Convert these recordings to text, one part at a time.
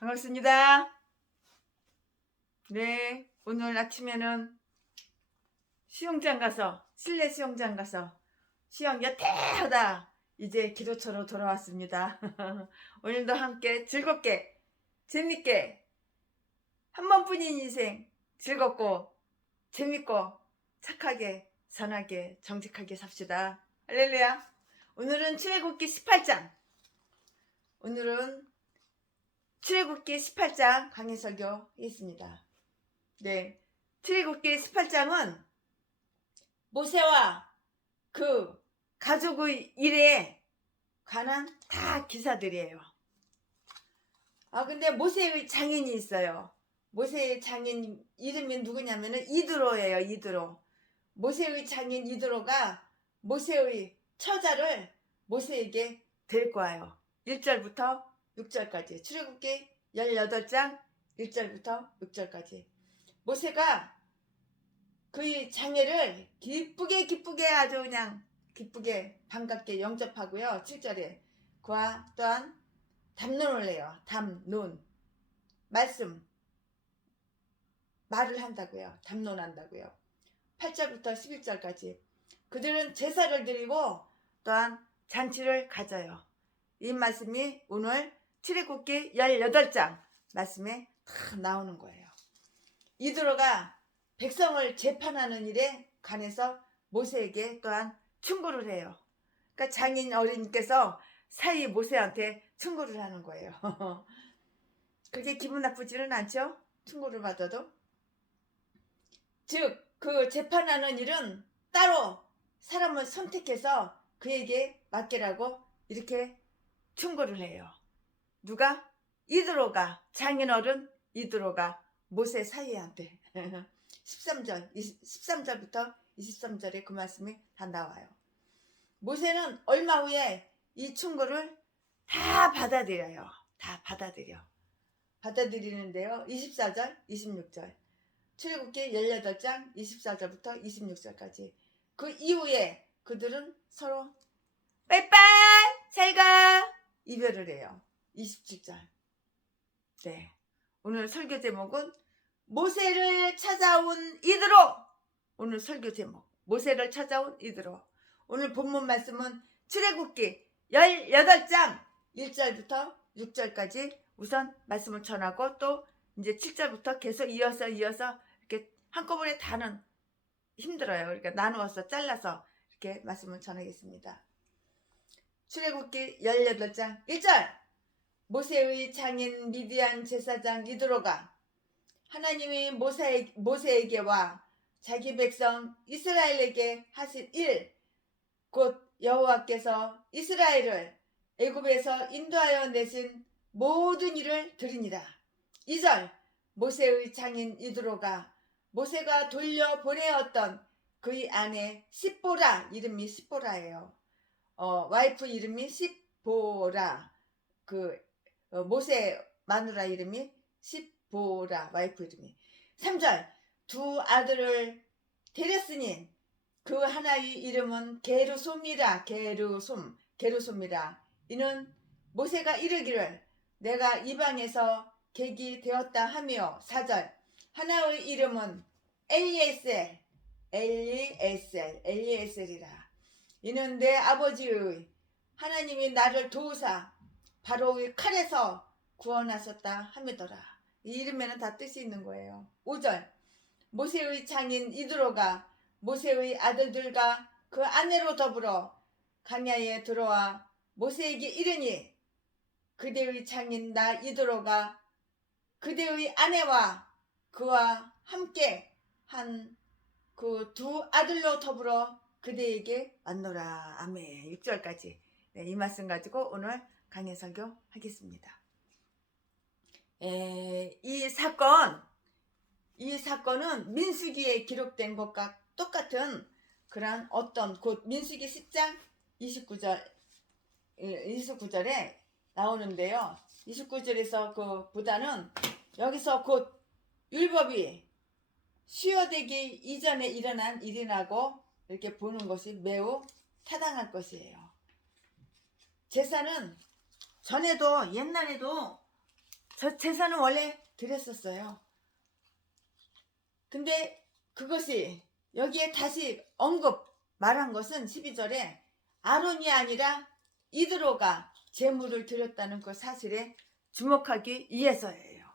반갑습니다. 네, 오늘 아침에는 수영장 가서, 실내 수영장 가서 수영 여태하다 이제 기도처로 돌아왔습니다. 오늘도 함께 즐겁게, 재밌게, 한 번뿐인 인생 즐겁고, 재밌고, 착하게, 선하게, 정직하게 삽시다. 할렐루야. 오늘은 출애굽기 18장. 오늘은 출애굽기 18장 강해 설교했습니다. 네, 출애굽기 18장은 모세와 그 가족의 일에 관한 다 기사들이에요. 근데 모세의 장인이 있어요. 모세의 장인 이름이 누구냐면은 이드로예요. 이드로. 모세의 장인 이드로가 모세의 처자를 모세에게 데리고 와요. 1절부터 6절까지. 출애굽기 18장 1절부터 6절까지. 모세가 그의 장애를 기쁘게 아주 그냥 기쁘게 반갑게 영접하고요. 7절에 그와 또한 담론을 해요. 담론. 말씀. 말을 한다고요. 담론한다고요. 8절부터 11절까지. 그들은 제사를 드리고 또한 잔치를 가져요. 이 말씀이 오늘 출애굽기 18장 말씀에 다 나오는 거예요. 이드로가 백성을 재판하는 일에 관해서 모세에게 또한 충고를 해요. 그러니까 장인 어른께서 사이 모세한테 충고를 하는 거예요. 그게 기분 나쁘지는 않죠? 충고를 받아도. 즉, 그 재판하는 일은 따로 사람을 선택해서 그에게 맡기라고 이렇게 충고를 해요. 누가? 이드로가, 장인어른 이드로가 모세 사이한테 13절부터 23절에 그 말씀이 다 나와요. 모세는 얼마 후에 이 충고를 다 받아들여요. 다 받아들이는데요. 24절, 26절. 출애굽기 18장 24절부터 26절까지. 그 이후에 그들은 서로 빠이빠이 잘가 이별을 해요. 27절. 네, 오늘 설교 제목은 모세를 찾아온 이드로. 오늘 설교 제목 모세를 찾아온 이드로. 오늘 본문 말씀은 출애굽기 18장 1절부터 6절까지 우선 말씀을 전하고 또 이제 7절부터 계속 이어서 이렇게 한꺼번에 다는 힘들어요. 그러니까 나누어서 잘라서 이렇게 말씀을 전하겠습니다. 출애굽기 18장 1절. 모세의 장인 미디안 제사장 이드로가 하나님이 모세에게와 자기 백성 이스라엘에게 하실 일, 곧 여호와께서 이스라엘을 애굽에서 인도하여 내신 모든 일을 들으니라. 2절. 모세의 장인 이드로가 모세가 돌려보내었던 그의 아내 십보라, 이름이 십보라예요. 와이프 이름이 십보라. 모세 마누라 이름이 십보라, 와이프 이름이. 3절. 두 아들을 데렸으니 그 하나의 이름은 게르솜이라. 게르솜이라. 이는 모세가 이르기를 내가 이방에서 객이 되었다 하며. 4절. 하나의 이름은 엘리에셀이라. 이는 내 아버지의 하나님이 나를 도우사 바로의 칼에서 구원하셨다 하미더라. 이 이름에는 다 뜻이 있는 거예요. 5절. 모세의 장인 이드로가 모세의 아들들과 그 아내로 더불어 광야에 들어와 모세에게 이르니 그대의 장인 나 이드로가 그대의 아내와 그와 함께 한 그 두 아들로 더불어 그대에게 왔노라. 아멘. 6절까지. 네, 이 말씀 가지고 오늘 강해 설교 하겠습니다. 이 사건은 민수기에 기록된 것과 똑같은 그런 어떤 곧 민수기 10장 29절에 나오는데요. 29절에서 그보다는 여기서 곧 율법이 수여되기 이전에 일어난 일이라고 이렇게 보는 것이 매우 타당할 것이에요. 제사는 옛날에도 저 제사는 원래 드렸었어요. 근데 그것이 여기에 다시 말한 것은 12절에 아론이 아니라 이드로가 제물을 드렸다는 그 사실에 주목하기 위해서예요.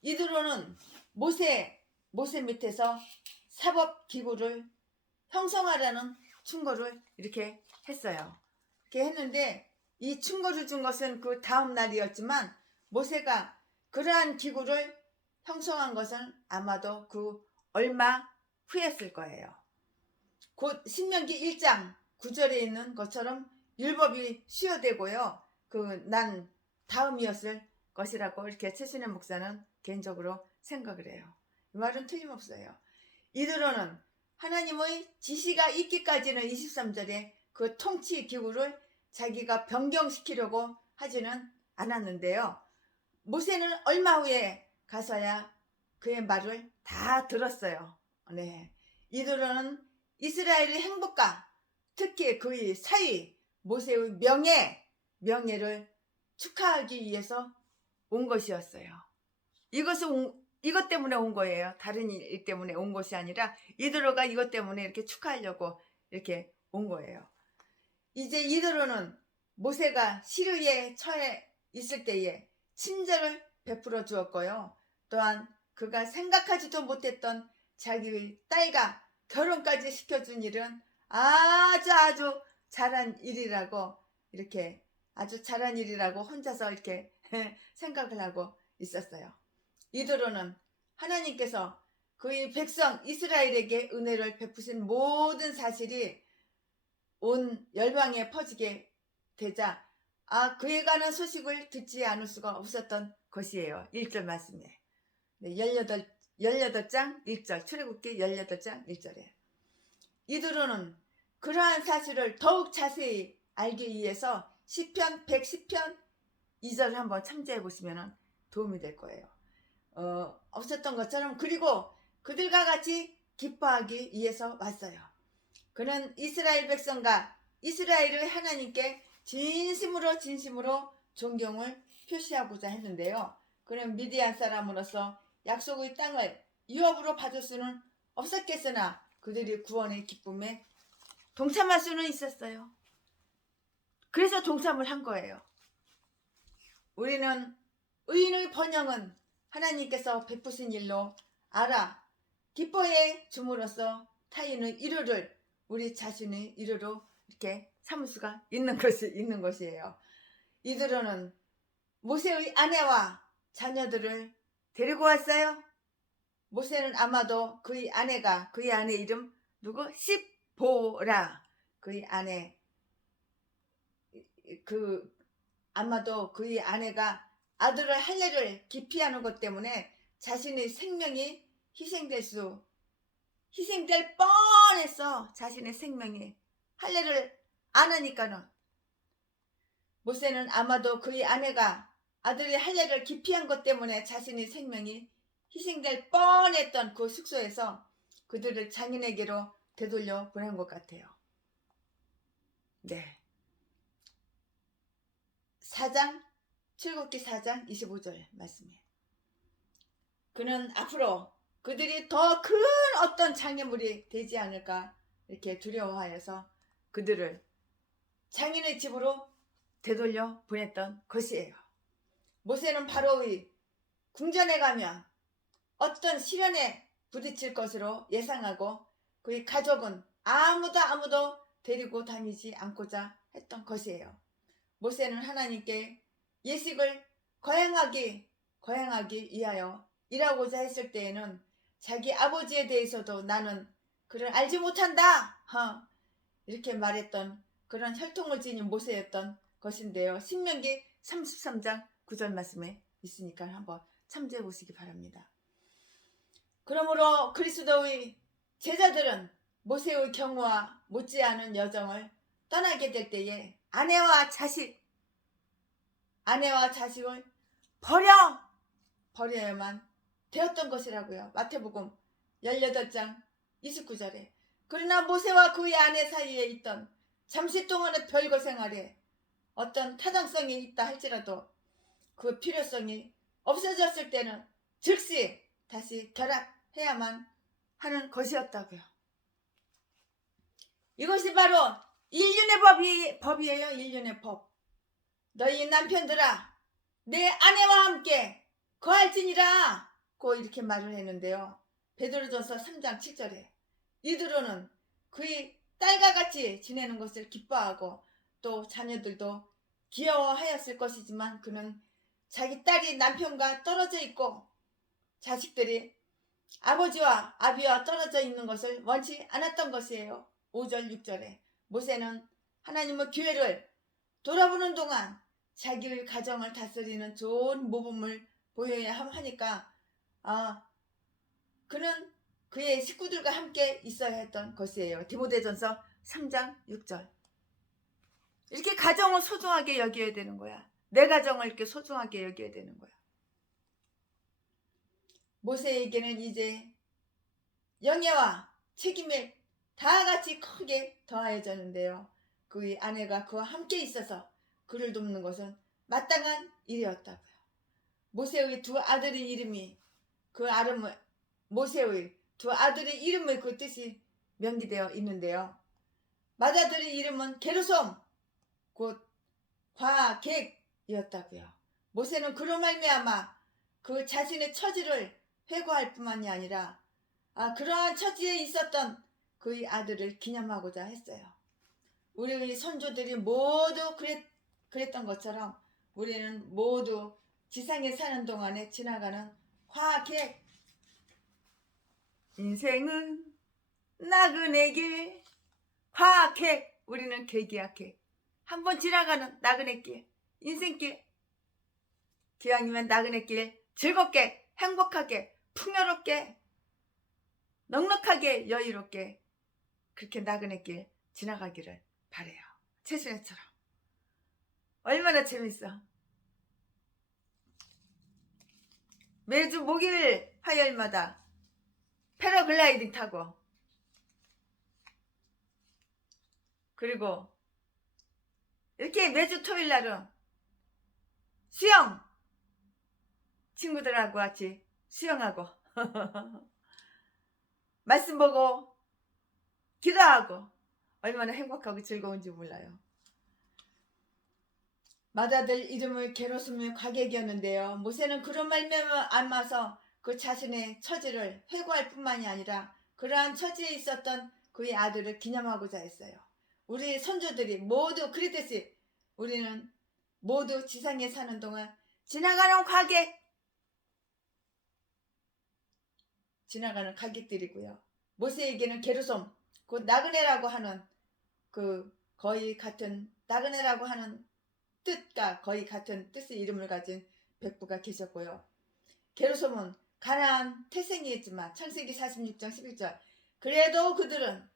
이드로는 모세 밑에서 사법기구를 형성하라는 충고를 이렇게 했어요. 이렇게 했는데 이 충고를 준 것은 그 다음 날이었지만 모세가 그러한 기구를 형성한 것은 아마도 그 얼마 후였을 거예요. 곧 신명기 1장 9절에 있는 것처럼 율법이 수여되고요. 난 다음이었을 것이라고 이렇게 최순애 목사는 개인적으로 생각을 해요. 이 말은 틀림없어요. 이드로는 하나님의 지시가 있기까지는 23절에 그 통치 기구를 자기가 변경시키려고 하지는 않았는데요. 모세는 얼마 후에 가서야 그의 말을 다 들었어요. 네. 이드로는 이스라엘의 행복과 특히 그의 사위 모세의 명예를 축하하기 위해서 온 것이었어요. 이것 때문에 온 거예요. 다른 일 때문에 온 것이 아니라 이드로가 이것 때문에 이렇게 축하하려고 이렇게 온 거예요. 이제 이드로는 모세가 시르에 처해 있을 때에 친절을 베풀어 주었고요. 또한 그가 생각하지도 못했던 자기의 딸과 결혼까지 시켜준 일은 아주 잘한 일이라고 이렇게 아주 잘한 일이라고 혼자서 이렇게 생각을 하고 있었어요. 이드로는 하나님께서 그의 백성 이스라엘에게 은혜를 베푸신 모든 사실이 온 열방에 퍼지게 되자 그에 관한 소식을 듣지 않을 수가 없었던 것이에요. 1절 말씀에 18장 1절 출애굽기 18장 1절에 이드로는 그러한 사실을 더욱 자세히 알기 위해서 시편 110편 2절을 한번 참조해 보시면 도움이 될 거예요. 없었던 것처럼 그리고 그들과 같이 기뻐하기 위해서 왔어요. 그는 이스라엘 백성과 이스라엘을 하나님께 진심으로 존경을 표시하고자 했는데요. 그는 미디안 사람으로서 약속의 땅을 유업으로 받을 수는 없었겠으나 그들이 구원의 기쁨에 동참할 수는 있었어요. 그래서 동참을 한 거예요. 우리는 의인의 번영은 하나님께서 베푸신 일로 알아 기뻐해 줌으로써 타인의 일요를 우리 자신의 일요로 이렇게 삼을 수가 있는 것이에요. 이드로는 모세의 아내와 자녀들을 데리고 왔어요. 모세는 아마도 그의 아내 이름 누구? 십보라. 그의 아내 아마도 그의 아내가 아들을 할례를 기피하는 것 때문에 자신의 생명이 희생될 뻔했어. 자신의 생명이 할례를 안 하니까는. 모세는 아마도 그의 아내가 아들의 할례를 기피한 것 때문에 자신의 생명이 희생될 뻔했던 그 숙소에서 그들을 장인에게로 되돌려 보낸 것 같아요. 네. 출애굽기 4장 25절 말씀이에요. 그는 앞으로 그들이 더 큰 어떤 장애물이 되지 않을까 이렇게 두려워하여서 그들을 장인의 집으로 되돌려 보냈던 것이에요. 모세는 바로의 궁전에 가면 어떤 시련에 부딪힐 것으로 예상하고 그의 가족은 아무도 데리고 다니지 않고자 했던 것이에요. 모세는 하나님께 예식을 거행하기 위하여 일하고자 했을 때에는 자기 아버지에 대해서도 나는 그를 알지 못한다 이렇게 말했던 그런 혈통을 지닌 모세였던 것인데요. 신명기 33장 9절 말씀에 있으니까 한번 참조해 보시기 바랍니다. 그러므로 그리스도의 제자들은 모세의 경우와 못지않은 여정을 떠나게 될 때에 아내와 자식을 버려야만 되었던 것이라고요. 마태복음 18장 29절에 그러나 모세와 그의 아내 사이에 있던 잠시 동안의 별거 생활에 어떤 타당성이 있다 할지라도 그 필요성이 없어졌을 때는 즉시 다시 결합해야만 하는 것이었다고요. 이것이 바로 인륜의 법이에요. 인륜의 법. 너희 남편들아 내 아내와 함께 거할지니라 고 이렇게 말을 했는데요. 베드로전서 3장 7절에 이드로는 그의 딸과 같이 지내는 것을 기뻐하고 또 자녀들도 귀여워하였을 것이지만 그는 자기 딸이 남편과 떨어져 있고 자식들이 아버지와 아비와 떨어져 있는 것을 원치 않았던 것이에요. 5절 6절에 모세는 하나님의 교회를 돌아보는 동안 자기의 가정을 다스리는 좋은 모범을 보여야 하니까 그는 그의 식구들과 함께 있어야 했던 것이에요. 디모데전서 3장 6절. 이렇게 가정을 소중하게 여겨야 되는 거야. 내 가정을 이렇게 소중하게 여겨야 되는 거야. 모세에게는 이제 영예와 책임이 다 같이 크게 더하여졌는데요. 그의 아내가 그와 함께 있어서 그를 돕는 것은 마땅한 일이었다고요. 모세의 두 아들의 이름이 모세의 두 아들의 이름의 그 뜻이 명기되어 있는데요. 맏아들의 이름은 게르솜 곧 과객이었다고요. 모세는 그로 말미암아 그 자신의 처지를 회고할 뿐만이 아니라 그러한 처지에 있었던 그의 아들을 기념하고자 했어요. 우리의 선조들이 모두 그랬던 것처럼 우리는 모두 지상에 사는 동안에 지나가는 화객. 인생은 나그네 길 화객. 우리는 객이야 객. 한번 지나가는 나그네 길, 인생길. 기왕이면 나그네 길 즐겁게 행복하게 풍요롭게 넉넉하게 여유롭게 그렇게 나그네 길 지나가기를 바래요. 최순애처럼. 얼마나 재밌어. 매주 목요일 화요일마다 패러글라이딩 타고 그리고 이렇게 매주 토요일 날은 수영 친구들하고 같이 수영하고 말씀 보고 기도하고 얼마나 행복하고 즐거운지 몰라요. 맏아들 이름을 게르솜의 과객이었는데요. 모세는 그런 말미암아서 그 자신의 처지를 회고할 뿐만이 아니라 그러한 처지에 있었던 그의 아들을 기념하고자 했어요. 우리 선조들이 모두 그랬듯이 우리는 모두 지상에 사는 동안 지나가는 가객들이고요. 모세에게는 게르솜 곧 나그네라고 하는 거의 같은 나그네라고 하는 뜻과 거의 같은 뜻의 이름을 가진 백부가 계셨고요. 게르솜은 가나안 태생이었지만 창세기 46장 11절 그래도 그들은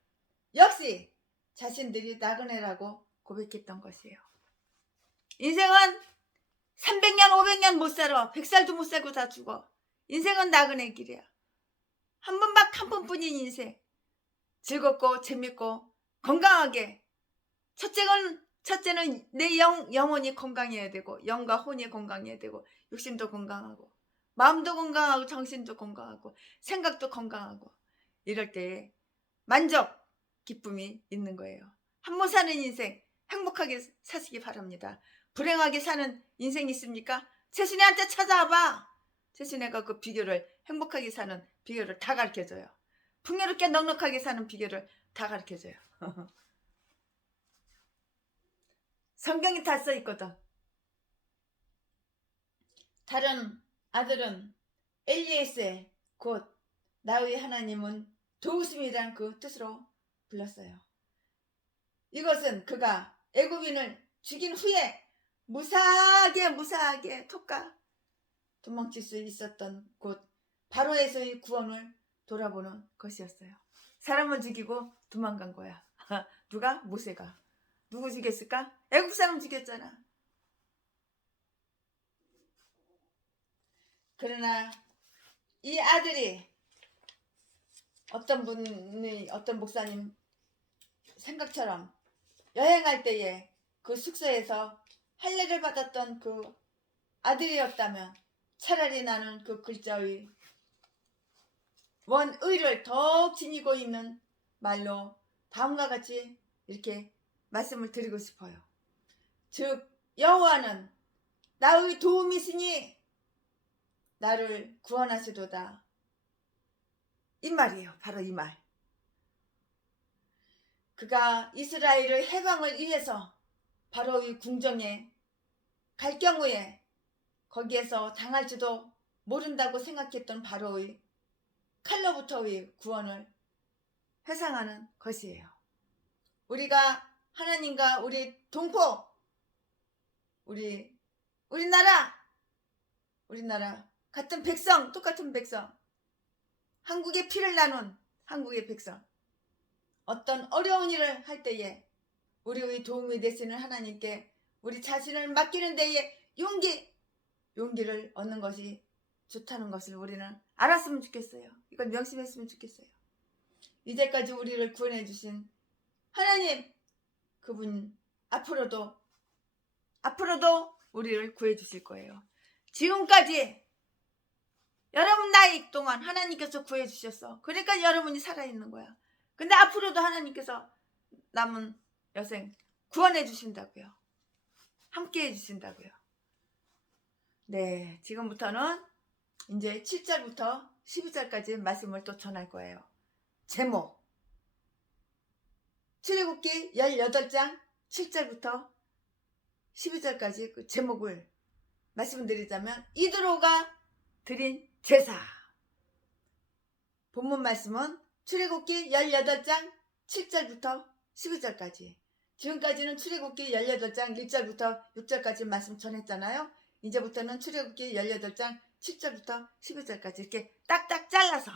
역시 자신들이 나그네라고 고백했던 것이에요. 인생은 300년 500년 못 살아. 100살도 못 살고 다 죽어. 인생은 나그네 길이야. 한 번뿐인 인생. 즐겁고 재밌고 건강하게. 첫째는 내 영혼이 건강해야 되고 영과 혼이 건강해야 되고 육신도 건강하고 마음도 건강하고 정신도 건강하고 생각도 건강하고 이럴 때 만족, 기쁨이 있는 거예요. 한 번 사는 인생 행복하게 사시기 바랍니다. 불행하게 사는 인생이 있습니까? 최순애한테 찾아와봐. 최순애가 그 비결을 행복하게 사는 비결을 다 가르쳐줘요. 풍요롭게 넉넉하게 사는 비결을 다 가르쳐줘요. 성경이 다 써있거든. 다른 아들은 엘리에세 곧 나의 하나님은 도우심이란 그 뜻으로 불렀어요. 이것은 그가 애굽인을 죽인 후에 무사하게 도망칠 수 있었던 곳 바로에서의 구원을 돌아보는 것이었어요. 사람을 죽이고 도망간 거야. 누가? 모세가. 누구 죽였을까? 애굽 사람 죽였잖아. 그러나 이 아들이 어떤 목사님 생각처럼 여행할 때에 그 숙소에서 할례를 받았던 그 아들이었다면 차라리 나는 그 글자의 원의를 더욱 지니고 있는 말로 다음과 같이 이렇게 말씀을 드리고 싶어요. 즉 여호와는 나의 도움이시니 나를 구원하시도다. 이 말이에요. 바로 이 말. 그가 이스라엘의 해방을 위해서 바로의 궁정에 갈 경우에 거기에서 당할지도 모른다고 생각했던 바로의 칼로부터의 구원을 회상하는 것이에요. 우리가 하나님과 우리 동포, 우리나라 같은 백성, 똑같은 백성, 한국의 피를 나눈 한국의 백성, 어떤 어려운 일을 할 때에 우리의 도움이 되시는 하나님께 우리 자신을 맡기는 데에 용기를 얻는 것이 좋다는 것을 우리는 알았으면 좋겠어요. 이걸 명심했으면 좋겠어요. 이제까지 우리를 구원해 주신 하나님, 그분 앞으로도 우리를 구해 주실 거예요. 지금까지 여러분 나이 동안 하나님께서 구해 주셨어. 그러니까 여러분이 살아있는 거야. 근데 앞으로도 하나님께서 남은 여생 구원해 주신다고요. 함께 해 주신다고요. 네, 지금부터는 이제 7절부터 12절까지 말씀을 또 전할 거예요. 제목 출애굽기 18장 7절부터 12절까지 그 제목을 말씀드리자면 이드로가 드린 제사. 본문 말씀은 출애굽기 18장 7절부터 12절까지. 지금까지는 출애굽기 18장 1절부터 6절까지 말씀 전했잖아요. 이제부터는 출애굽기 18장 7절부터 12절까지 이렇게 딱딱 잘라서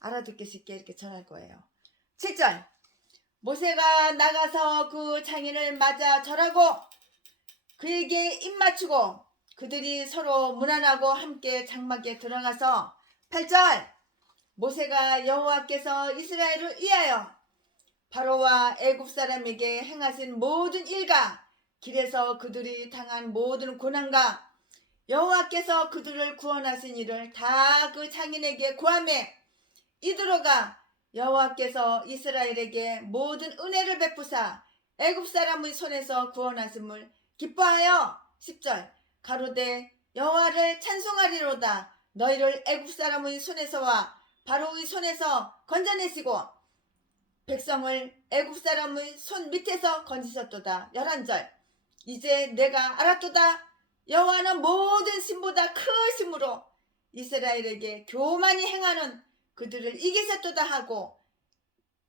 알아듣기 쉽게 이렇게 전할 거예요. 7절 모세가 나가서 그 장인을 맞아 절하고 그에게 입맞추고 그들이 서로 문안하고 함께 장막에 들어가서 8절 모세가 여호와께서 이스라엘을 위하여 바로와 애굽 사람에게 행하신 모든 일과 길에서 그들이 당한 모든 고난과 여호와께서 그들을 구원하신 일을 다 그 장인에게 고하매 이드로가 여호와께서 이스라엘에게 모든 은혜를 베푸사 애굽 사람의 손에서 구원하심을 기뻐하여 10절 가로되 여호와를 찬송하리로다. 너희를 애굽 사람의 손에서와 바로의 손에서 건져내시고 백성을 애굽 사람의 손 밑에서 건지셨도다. 11절 이제 내가 알았도다. 여호와는 모든 신보다 크심으로 이스라엘에게 교만히 행하는 그들을 이기셨도다 하고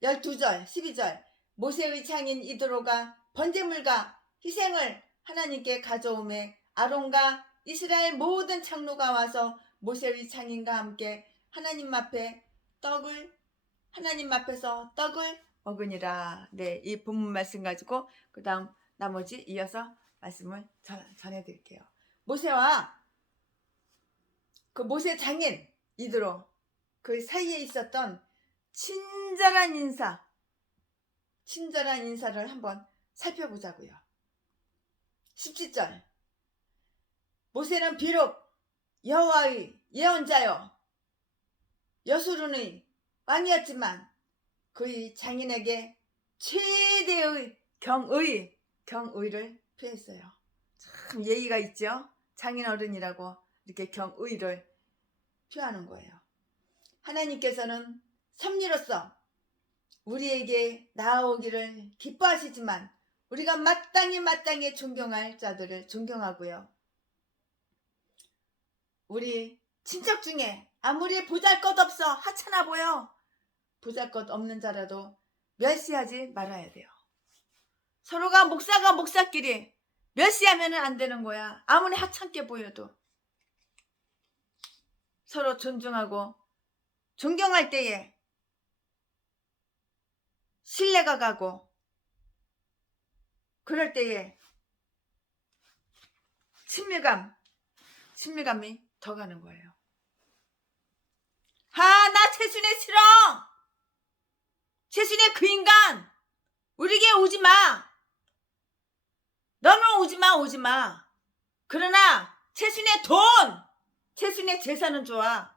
12절 12절 모세의 장인 이드로가 번제물과 희생을 하나님께 가져오매 아론과 이스라엘 모든 장로가 와서 모세의 장인과 함께 하나님 앞에서 떡을 먹으니라. 네, 이 본문 말씀 가지고 그 다음 나머지 이어서 말씀을 전해드릴게요. 모세와 그 모세 장인 이드로 그 사이에 있었던 친절한 인사를 한번 살펴보자고요. 17절 모세는 비록 여호와의 예언자요 여수론의 왕이었지만 그의 장인에게 최대의 경의를 표했어요. 참 예의가 있죠. 장인 어른이라고 이렇게 경의를 표하는 거예요. 하나님께서는 섭리로서 우리에게 나아오기를 기뻐하시지만 우리가 마땅히 존경할 자들을 존경하고요. 우리 친척 중에 아무리 보잘것없어 하찮아 보여 보잘것 없는 자라도 멸시하지 말아야 돼요. 서로가 목사가 목사끼리 멸시하면 안 되는 거야. 아무리 하찮게 보여도 서로 존중하고 존경할 때에 신뢰가 가고 그럴 때에 친밀감이 더 가는 거예요. 나 최순애 싫어. 최순애 그 인간 우리에게 오지마. 너는 오지마. 그러나 채순의 돈, 채순의 재산은 좋아.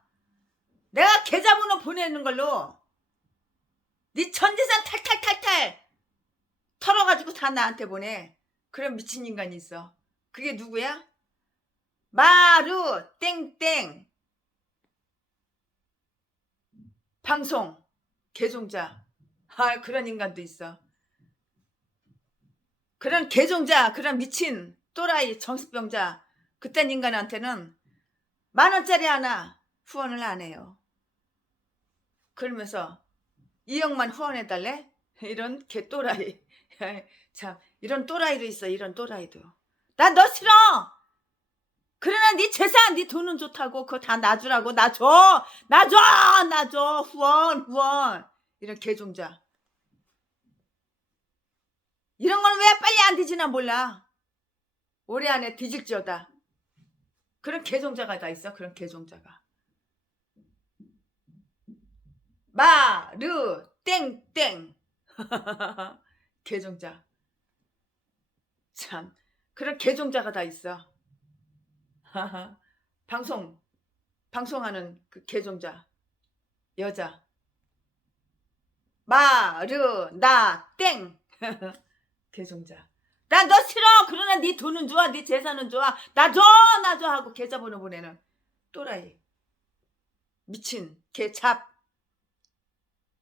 내가 계좌번호 보내는 걸로 네 전재산 탈탈탈탈 털어가지고 다 나한테 보내. 그런 미친 인간이 있어. 그게 누구야? 마루 땡땡 방송 개종자. 아, 그런 인간도 있어. 그런 개종자, 그런 미친 또라이 정신병자, 그딴 인간한테는 10,000원짜리 하나 후원을 안 해요. 그러면서 2억만 후원해달래? 이런 개또라이. 참, 이런 또라이도 있어. 이런 또라이도. 난 너 싫어. 그러나 네 재산, 네 돈은 좋다고. 그거 다 놔주라고. 놔줘. 후원. 이런 개종자. 이런 건 왜 빨리 안 되지나 몰라. 올해 안에 뒤질지어다. 그런 개종자가 다 있어. 그런 개종자가. 마르 땡땡 개종자. 참, 그런 개종자가 다 있어. 방송하는 그 개종자 여자. 마르 나 땡 개종자. 나 너 싫어. 그러나 네 돈은 좋아. 네 재산은 좋아. 놔줘 하고 계좌번호 보내는 또라이. 미친 개잡.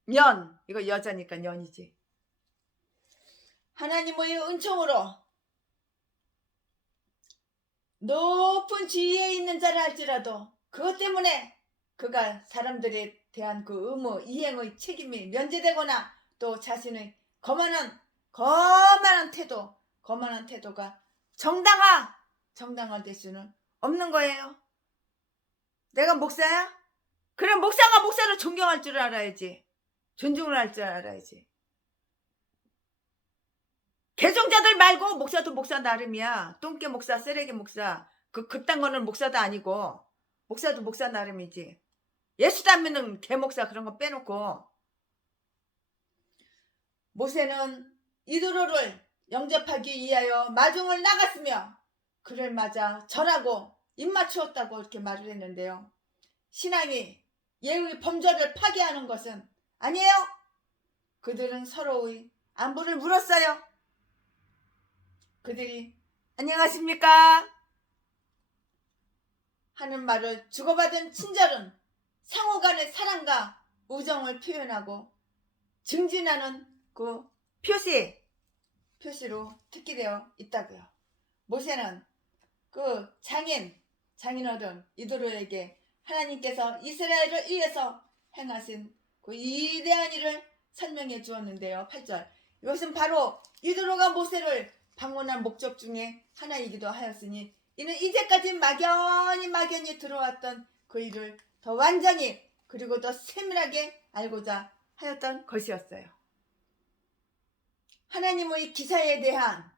년. 이거 여자니까 년이지. 하나님의 은총으로 높은 지위에 있는 자라 할지라도 그것 때문에 그가 사람들에 대한 그 의무 이행의 책임이 면제되거나 또 자신의 거만한 태도가 정당화될 수는 없는 거예요. 내가 목사야? 그래, 목사가 목사를 존경할 줄 알아야지. 존중을 할 줄 알아야지. 개종자들 말고 목사도 목사 나름이야. 똥개 목사, 쓰레기 목사. 그딴 거는 목사도 아니고. 목사도 목사 나름이지. 예수 닮는 개목사 그런 거 빼놓고. 모세는 이드로를 영접하기 위하여 마중을 나갔으며 그를 맞아 절하고 입맞추었다고 이렇게 말을 했는데요. 신앙이 예의 범절을 파괴하는 것은 아니에요. 그들은 서로의 안부를 물었어요. 그들이 안녕하십니까? 하는 말을 주고받은 친절은 상호간의 사랑과 우정을 표현하고 증진하는 그 표시로 특기되어 있다고요. 모세는 그 장인어른 이드로에게 하나님께서 이스라엘을 위해서 행하신 그 위대한 일을 설명해 주었는데요. 8절. 이것은 바로 이드로가 모세를 방문한 목적 중에 하나이기도 하였으니 이는 이제까지 막연히 들어왔던 그 일을 더 완전히 그리고 더 세밀하게 알고자 하였던 것이었어요. 하나님의 기사에 대한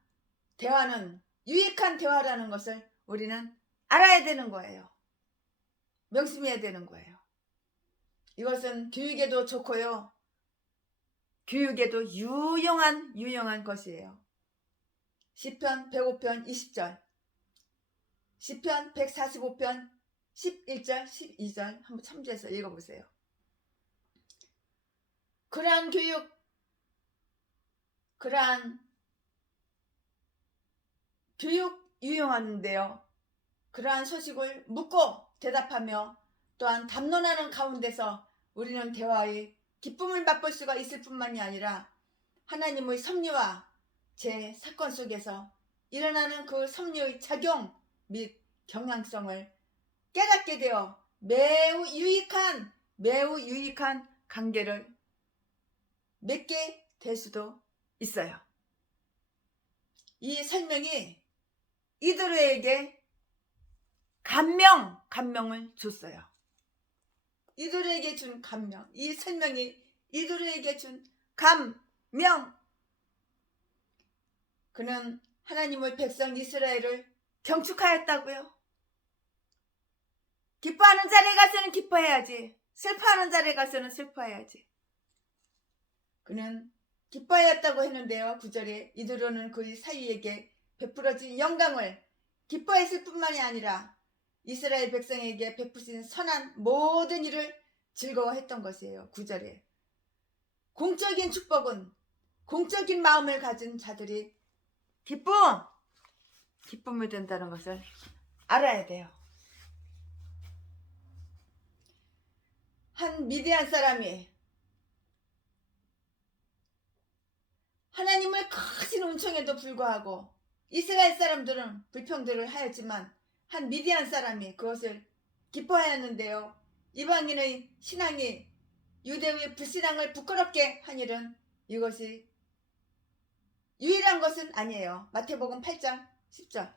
대화는 유익한 대화라는 것을 우리는 알아야 되는 거예요. 명심해야 되는 거예요. 이것은 교육에도 좋고요. 교육에도 유용한 것이에요. 시편 105편 20절, 시편 145편 11절 12절 한번 참조해서 읽어보세요. 그러한 교육 유용한데요. 그러한 소식을 묻고 대답하며 또한 담론하는 가운데서 우리는 대화의 기쁨을 맛볼 수가 있을 뿐만이 아니라 하나님의 섭리와 제 사건 속에서 일어나는 그 섭리의 작용 및 경향성을 깨닫게 되어 매우 유익한 관계를 맺게 될 수도 있어요. 이 설명이 이드로에게 감명을 줬어요. 이드로에게 준 감명. 이 설명이 이드로에게 준 감명. 그는 하나님의 백성 이스라엘을 경축하였다고요. 기뻐하는 자리에 가서는 기뻐해야지. 슬퍼하는 자리에 가서는 슬퍼해야지. 그는 기뻐하였다고 했는데요. 9절에 이드로는 그의 사위에게 베풀어진 영광을 기뻐했을 뿐만이 아니라 이스라엘 백성에게 베푸신 선한 모든 일을 즐거워했던 것이에요. 9절에 공적인 축복은 공적인 마음을 가진 자들이 기쁨을 든다는 것을 알아야 돼요. 한 미디안 사람이 하나님을 크신 은총에도 불구하고 이스라엘 사람들은 불평들을 하였지만 한 미디안 사람이 그것을 기뻐하였는데요. 이방인의 신앙이 유대의 불신앙을 부끄럽게 한 일은 이것이 유일한 것은 아니에요. 마태복음 8장 10절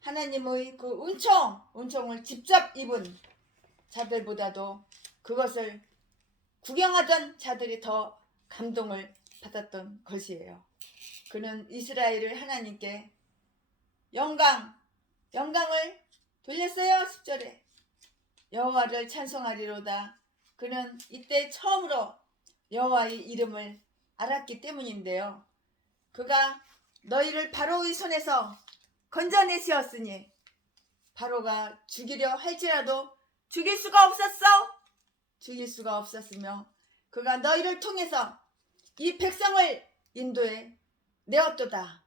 하나님의 그 은총을 직접 입은 자들보다도 그것을 구경하던 자들이 더 감동을 받았던 것이에요. 그는 이스라엘을 하나님께 영광을 돌렸어요. 10절에 여호와를 찬송하리로다. 그는 이때 처음으로 여호와의 이름을 알았기 때문인데요. 그가 너희를 바로의 손에서 건져내시었으니 바로가 죽이려 할지라도 죽일 수가 없었으며 그가 너희를 통해서 이 백성을 인도해 내었도다.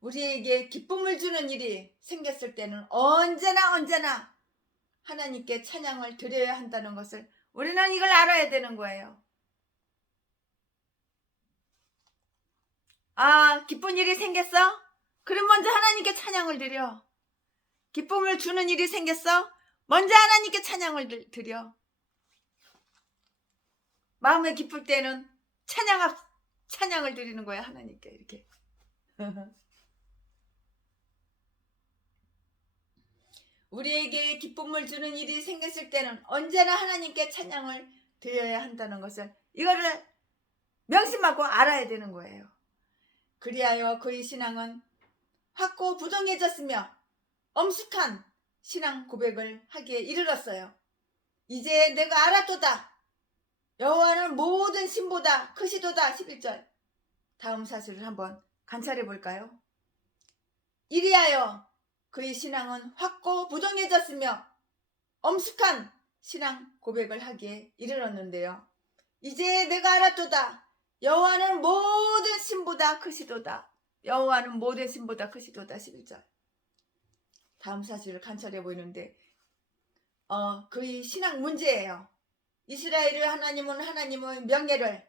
우리에게 기쁨을 주는 일이 생겼을 때는 언제나 하나님께 찬양을 드려야 한다는 것을 우리는 이걸 알아야 되는 거예요. 기쁜 일이 생겼어? 그럼 먼저 하나님께 찬양을 드려. 기쁨을 주는 일이 생겼어? 먼저 하나님께 찬양을 드려. 마음에 기쁠 때는 찬양을 드리는 거야. 하나님께 이렇게. 우리에게 기쁨을 주는 일이 생겼을 때는 언제나 하나님께 찬양을 드려야 한다는 것을 이거를 명심하고 알아야 되는 거예요. 그리하여 그의 신앙은 확고부동해졌으며 엄숙한 신앙 고백을 하기에 이르렀어요. 이제 내가 알았도다. 여호와는 모든 신보다 크시도다. 11절 다음 사실을 한번 관찰해 볼까요? 이리하여 그의 신앙은 확고부동해졌으며 엄숙한 신앙 고백을 하기에 이르렀는데요. 이제 내가 알았도다. 여호와는 모든 신보다 크시도다. 여호와는 모든 신보다 크시도다. 11절 다음 사실을 관찰해 보이는데 그의 신앙 문제예요. 이스라엘의 하나님의 명예를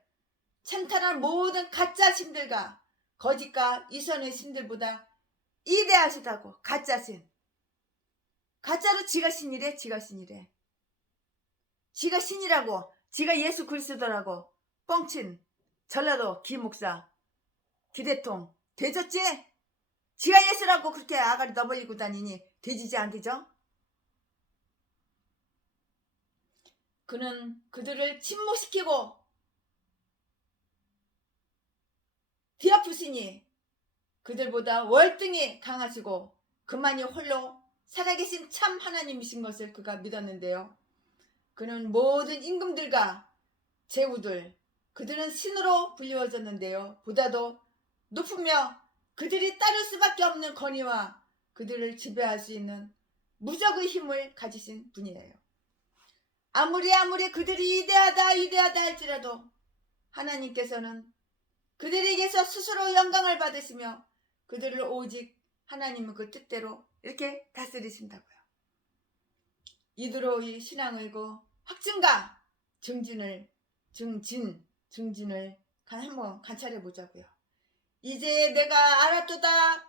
찬탈한 모든 가짜 신들과 거짓과 이선의 신들보다 이대하시다고. 가짜로 지가 신이래. 지가 신이라고. 지가 예수 그리스도라고 뻥친 전라도 기목사 기대통 되졌지? 지가 예수라고 그렇게 아가리 너벌리고 다니니 되지지 안 되죠? 그는 그들을 침묵시키고 뒤엎으시니 그들보다 월등히 강하시고 그만이 홀로 살아계신 참 하나님이신 것을 그가 믿었는데요. 그는 모든 임금들과 제후들 그들은 신으로 불리워졌는데요. 보다도 높으며 그들이 따를 수밖에 없는 권위와 그들을 지배할 수 있는 무적의 힘을 가지신 분이에요. 아무리 그들이 이대하다 할지라도 하나님께서는 그들에게서 스스로 영광을 받으시며 그들을 오직 하나님의 그 뜻대로 이렇게 다스리신다고요. 이드로의 신앙의고 확증과 증진을 한번 관찰해 보자고요. 이제 내가 알았도다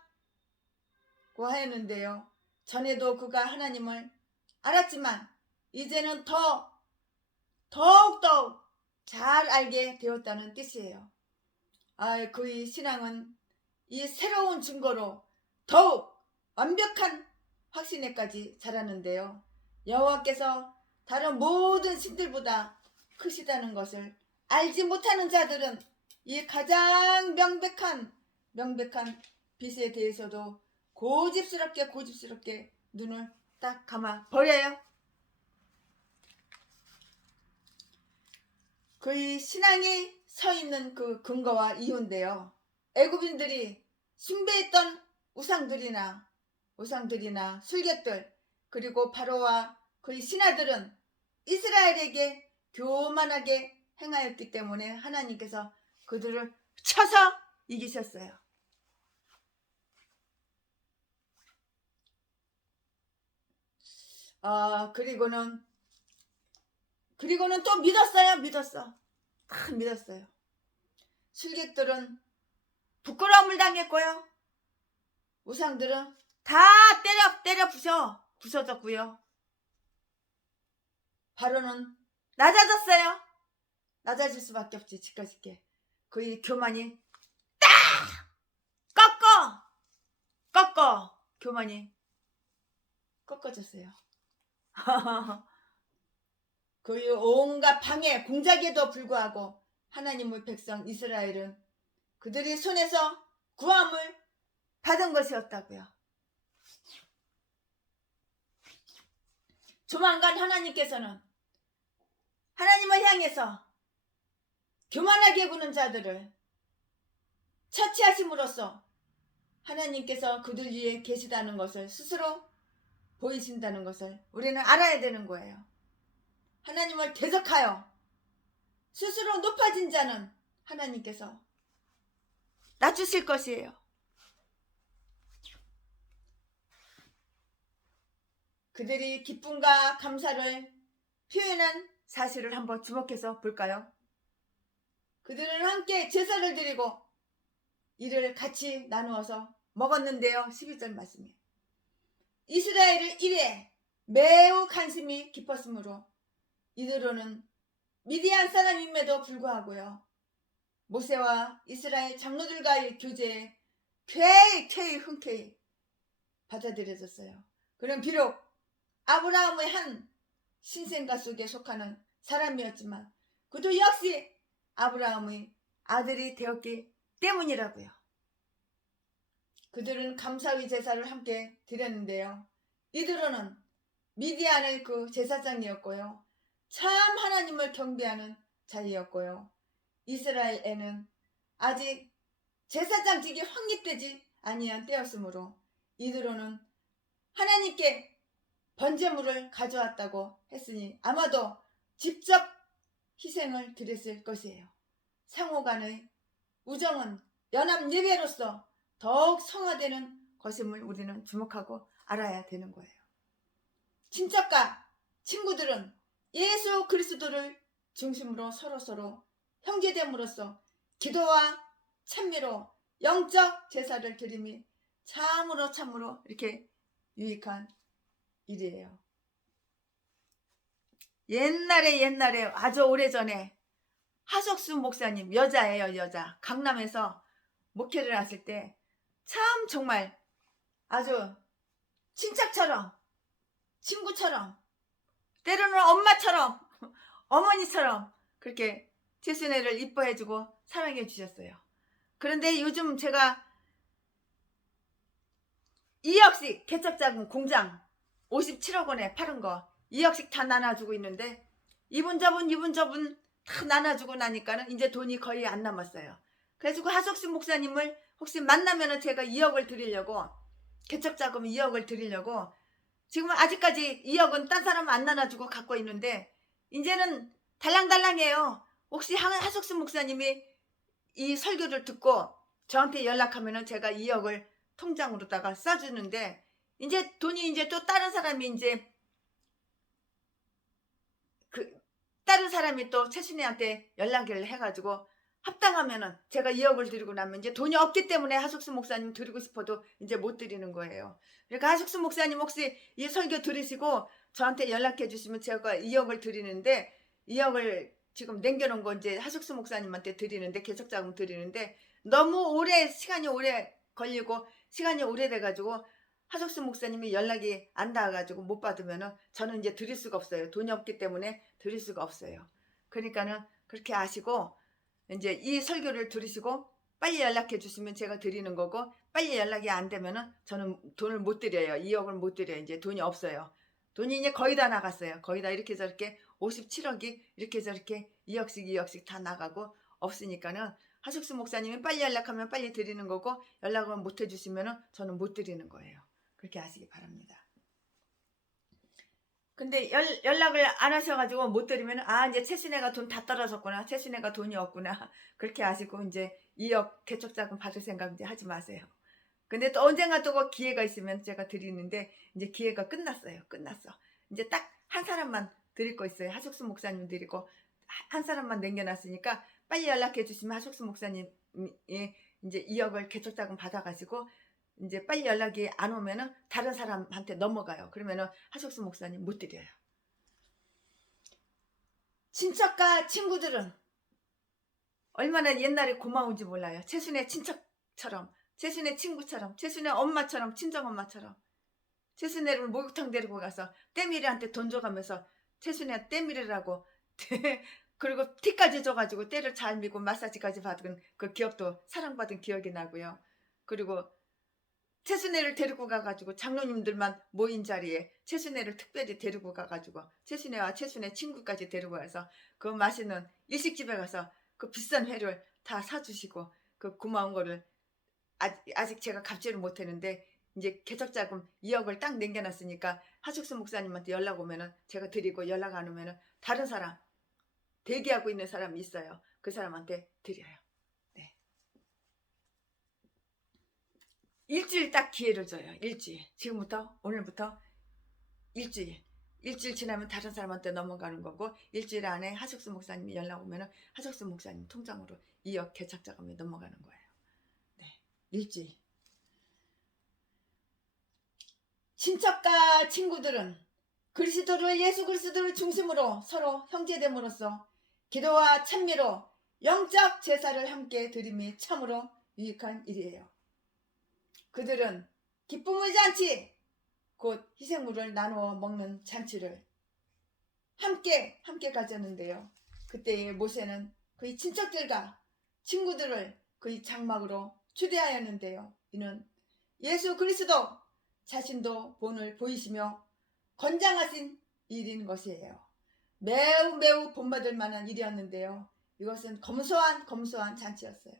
고 하였는데요. 전에도 그가 하나님을 알았지만 이제는 더욱더욱 잘 알게 되었다는 뜻이에요. 그의 신앙은 이 새로운 증거로 더욱 완벽한 확신에까지 자라는데요. 여호와께서 다른 모든 신들보다 크시다는 것을 알지 못하는 자들은 이 가장 명백한 빛에 대해서도 고집스럽게 눈을 딱 감아 버려요. 그의 신앙이 서 있는 그 근거와 이유인데요. 애굽인들이 숭배했던 우상들이나 우상들이나 술객들 그리고 바로와 그의 신하들은 이스라엘에게 교만하게 행하였기 때문에 하나님께서 그들을 쳐서 이기셨어요. 그리고는 또 믿었어. 다 믿었어요. 술객들은 부끄러움을 당했고요. 우상들은 다 때려 부서졌고요. 바로는 낮아졌어요. 낮아질 수밖에 없지. 지켜질게. 그의 교만이 딱 꺾어 교만이 꺾어졌어요. 그의 온갖 방해 공작에도 불구하고 하나님의 백성 이스라엘은 그들이 손에서 구함을 받은 것이었다고요. 조만간 하나님께서는 하나님을 향해서 교만하게 구는 자들을 처치하심으로써 하나님께서 그들 위에 계시다는 것을 스스로 보이신다는 것을 우리는 알아야 되는 거예요. 하나님을 대적하여 스스로 높아진 자는 하나님께서 낮추실 것이에요. 그들이 기쁨과 감사를 표현한 사실을 한번 주목해서 볼까요? 그들은 함께 제사를 드리고 이를 같이 나누어서 먹었는데요. 12절 말씀에 이스라엘의 일에 매우 관심이 깊었으므로 이들로는 미디안 사람임에도 불구하고요. 모세와 이스라엘 장로들과의 교제에 흔쾌히 받아들여졌어요. 그는 비록 아브라함의 한 신생가 속에 속하는 사람이었지만 그도 역시 아브라함의 아들이 되었기 때문이라고요. 그들은 감사의 제사를 함께 드렸는데요. 이들로는 미디안의 그 제사장이었고요. 참 하나님을 경배하는 자이었고요. 이스라엘에는 아직 제사장직이 확립되지 아니한 때였으므로 이들로는 하나님께 번제물을 가져왔다고 했으니 아마도 직접 희생을 드렸을 것이에요. 상호간의 우정은 연합 예배로서 더욱 성화되는 것임을 우리는 주목하고 알아야 되는 거예요. 친척과 친구들은 예수 그리스도를 중심으로 서로 형제됨으로써 기도와 찬미로 영적 제사를 드림이 참으로 이렇게 유익한 일이에요. 옛날에 아주 오래전에 하석수 목사님, 여자예요, 여자. 강남에서 목회를 하실 때 참 정말 아주 친척처럼, 친구처럼, 때로는 엄마처럼, 어머니처럼 그렇게 제수네를 이뻐해주고 사랑해 주셨어요. 그런데 요즘 제가 2억씩 개척자금 공장 57억 원에 파는 거 2억씩 다 나눠주고 있는데 이분 저분 다 나눠주고 나니까는 이제 돈이 거의 안 남았어요. 그래서 그 하석수 목사님을 혹시 만나면은 제가 2억을 드리려고, 개척자금 2억을 드리려고, 지금 아직까지 2억은 딴 사람 안 나눠주고 갖고 있는데 이제는 달랑달랑해요. 혹시 하석수 목사님이 이 설교를 듣고 저한테 연락하면은 제가 2억을 통장으로다가 써주는데 이제 돈이 이제 또 다른 사람이 이제 다른 사람이 또 최순희한테 연락을 해가지고 합당하면은 제가 2억을 드리고 나면 이제 돈이 없기 때문에 하석수 목사님 드리고 싶어도 이제 못 드리는 거예요. 그러니까 하석수 목사님 혹시 이 설교 들으시고 저한테 연락해 주시면 제가 2억을 드리는데 2억을 지금 남겨놓은 거 이제 하석수 목사님한테 드리는데 개척자금 드리는데 너무 시간이 오래 걸리고 시간이 오래돼가지고 하석수 목사님이 연락이 안 닿아가지고 못 받으면은 저는 이제 드릴 수가 없어요. 돈이 없기 때문에 드릴 수가 없어요. 그러니까는 그렇게 아시고 이제 이 설교를 들으시고 빨리 연락해 주시면 제가 드리는 거고 빨리 연락이 안 되면은 저는 돈을 못 드려요. 2억을 못 드려요. 이제 돈이 없어요. 돈이 이제 거의 다 나갔어요. 거의 다 이렇게 저렇게 57억이 이렇게 저렇게 2억씩 다 나가고 없으니까는 하석수 목사님이 빨리 연락하면 빨리 드리는 거고 연락을 못 해주시면은 저는 못 드리는 거예요. 그렇게 아시기 바랍니다. 근데 연락을 안 하셔가지고 못 드리면 이제 최순애가 돈 다 떨어졌구나. 최순애가 돈이 없구나. 그렇게 아시고 이제 2억 개척자금 받을 생각 이제 하지 마세요. 근데 또 언젠가 또 기회가 있으면 제가 드리는데 이제 기회가 끝났어요. 끝났어. 이제 딱 한 사람만 드릴 거 있어요. 하숙수 목사님 드리고 한 사람만 남겨놨으니까 빨리 연락해 주시면 하숙수 목사님이 이제 2억을 개척자금 받아가지고 이제 빨리 연락이 안 오면은 다른 사람한테 넘어가요. 그러면은 하숙수 목사님 못 드려요. 친척과 친구들은 얼마나 옛날에 고마운지 몰라요. 최순애 친척처럼, 최순애 친구처럼, 최순애 엄마처럼, 친정엄마처럼 최순애를 목욕탕 데리고 가서 때밀이한테 돈 줘가면서 최순애 때밀이라고 그리고 티까지 줘가지고 때를 잘 미고 마사지까지 받은 그 기억도 사랑받은 기억이 나고요. 그리고 최순애를 데리고 가가지고 장로님들만 모인 자리에 최순애를 특별히 데리고 가가지고 최순애와 최순애 친구까지 데리고 와서 그 맛있는 일식집에 가서 그 비싼 회를 다 사주시고 그 고마운 거를 아직 제가 갚지를 못했는데 이제 개척자금 2억을 딱 남겨놨으니까 하숙수 목사님한테 연락 오면은 제가 드리고 연락 안 오면은 다른 사람 대기하고 있는 사람이 있어요. 그 사람한테 드려요. 네. 일주일 딱 기회를 줘요. 일주일. 지금부터 오늘부터 일주일 지나면 다른 사람한테 넘어가는 거고 일주일 안에 하숙수 목사님이 연락 오면은 하숙수 목사님 통장으로 2억 개척자금이 넘어가는 거예요. 네. 일주일. 친척과 친구들은 예수 그리스도를 중심으로 서로 형제됨으로써 기도와 찬미로 영적 제사를 함께 드림이 참으로 유익한 일이에요. 그들은 기쁨의 잔치, 곧 희생물을 나누어 먹는 잔치를 함께 가졌는데요. 그때의 모세는 그의 친척들과 친구들을 그의 장막으로 초대하였는데요. 이는 예수 그리스도 자신도 본을 보이시며 권장하신 일인 것이에요. 매우 본받을 만한 일이었는데요. 이것은 검소한 잔치였어요.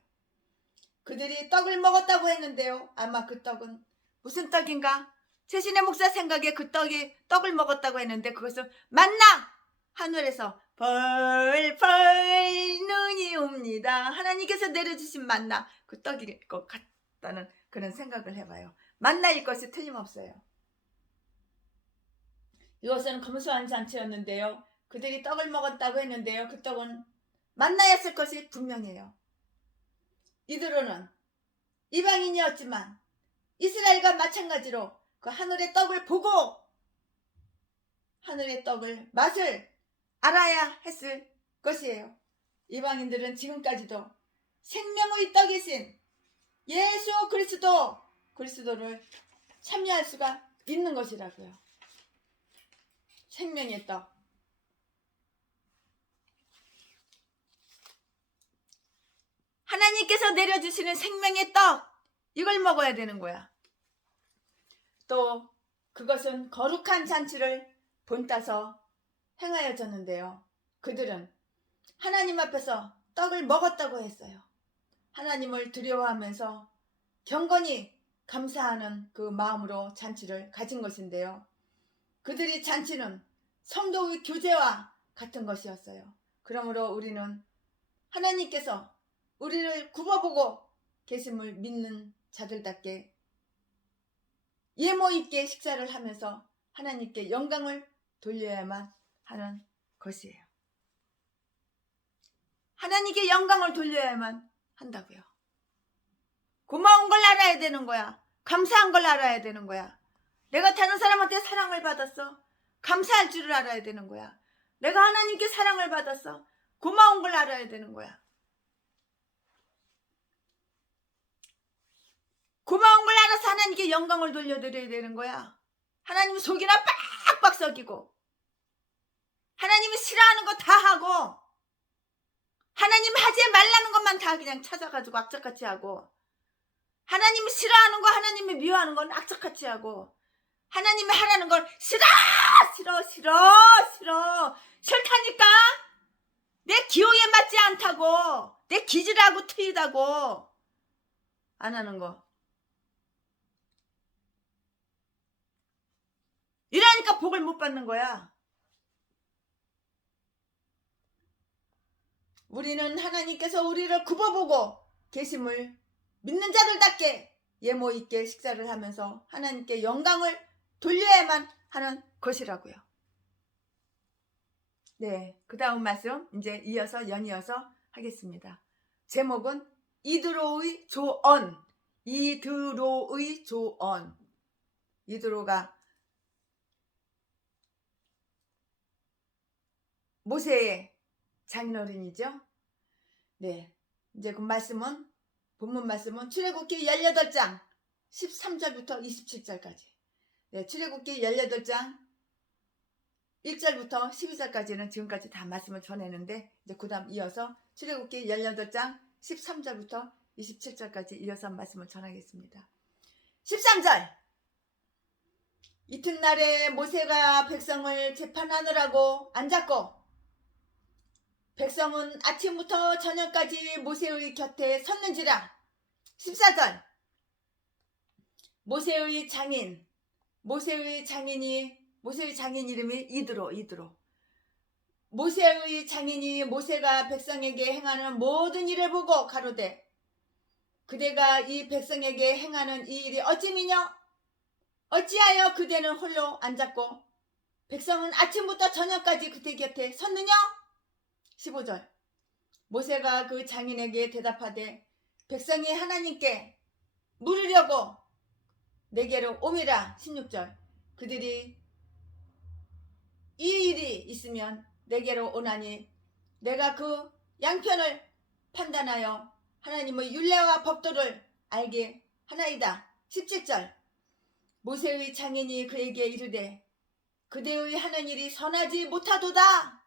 그들이 떡을 먹었다고 했는데요. 아마 그 떡은 무슨 떡인가? 최신의 목사 생각에 그 떡을 먹었다고 했는데 그것은 만나! 하늘에서 벌벌 눈이 옵니다. 하나님께서 내려주신 만나 그 떡일 것 같다는 그런 생각을 해봐요. 만나일 것이 틀림없어요. 이것은 검소한 잔치였는데요. 그들이 떡을 먹었다고 했는데요. 그 떡은 만나였을 것이 분명해요. 이들은 이방인이었지만 이스라엘과 마찬가지로 그 하늘의 떡을 보고 하늘의 떡을 맛을 알아야 했을 것이에요. 이방인들은 지금까지도 생명의 떡이신 예수 그리스도를 참여할 수가 있는 것이라고요. 생명의 떡. 하나님께서 내려주시는 생명의 떡. 이걸 먹어야 되는 거야. 또 그것은 거룩한 잔치를 본따서 행하여졌는데요. 그들은 하나님 앞에서 떡을 먹었다고 했어요. 하나님을 두려워하면서 경건히 감사하는 그 마음으로 잔치를 가진 것인데요. 그들의 잔치는 성도의 교제와 같은 것이었어요. 그러므로 우리는 하나님께서 우리를 굽어보고 계심을 믿는 자들답게 예모 있게 식사를 하면서 하나님께 영광을 돌려야만 하는 것이에요. 하나님께 영광을 돌려야만 한다고요. 고마운 걸 알아야 되는 거야. 감사한 걸 알아야 되는 거야. 내가 다른 사람한테 사랑을 받았어. 감사할 줄을 알아야 되는 거야. 내가 하나님께 사랑을 받았어. 고마운 걸 알아야 되는 거야. 고마운 걸 알아서 하나님께 영광을 돌려드려야 되는 거야. 하나님 속이나 빡빡 썩이고 하나님이 싫어하는 거 다 하고 하나님 하지 말라는 것만 다 그냥 찾아가지고 악착같이 하고 하나님이 싫어하는 거 하나님이 미워하는 건 악착같이 하고 하나님이 하라는 걸 싫다니까 내 기호에 맞지 않다고 내 기질하고 트이다고 안 하는 거 그러니까 복을 못 받는 거야. 우리는 하나님께서 우리를 굽어보고 계심을 믿는 자들답게 예모 있게 식사를 하면서 하나님께 영광을 돌려야만 하는 것이라고요. 네, 그 다음 말씀 이제 연이어서 하겠습니다. 제목은 이드로의 조언. 이드로의 조언. 이드로가 모세의 장인어른이죠. 네, 이제 그 말씀은 본문 말씀은 출애굽기 18장 13절부터 27절까지. 네, 출애굽기 18장 1절부터 12절까지는 지금까지 다 말씀을 전했는데 이제 그 다음 이어서 출애굽기 18장 13절부터 27절까지 이어서 말씀을 전하겠습니다. 13절. 이튿날에 모세가 백성을 재판하느라고 앉았고 백성은 아침부터 저녁까지 모세의 곁에 섰는지라. 14절. 모세의 장인 이름이 이드로. 모세의 장인이 모세가 백성에게 행하는 모든 일을 보고 가로되 그대가 이 백성에게 행하는 이 일이 어찌미뇨? 어찌하여 그대는 홀로 앉았고 백성은 아침부터 저녁까지 그대 곁에 섰느냐? 15절. 모세가 그 장인에게 대답하되 백성이 하나님께 물으려고 내게로 오미라. 16절. 그들이 이 일이 있으면 내게로 오나니 내가 그 양편을 판단하여 하나님의 율례와 법도를 알게 하나이다. 17절. 모세의 장인이 그에게 이르되 그대의 하는 일이 선하지 못하도다.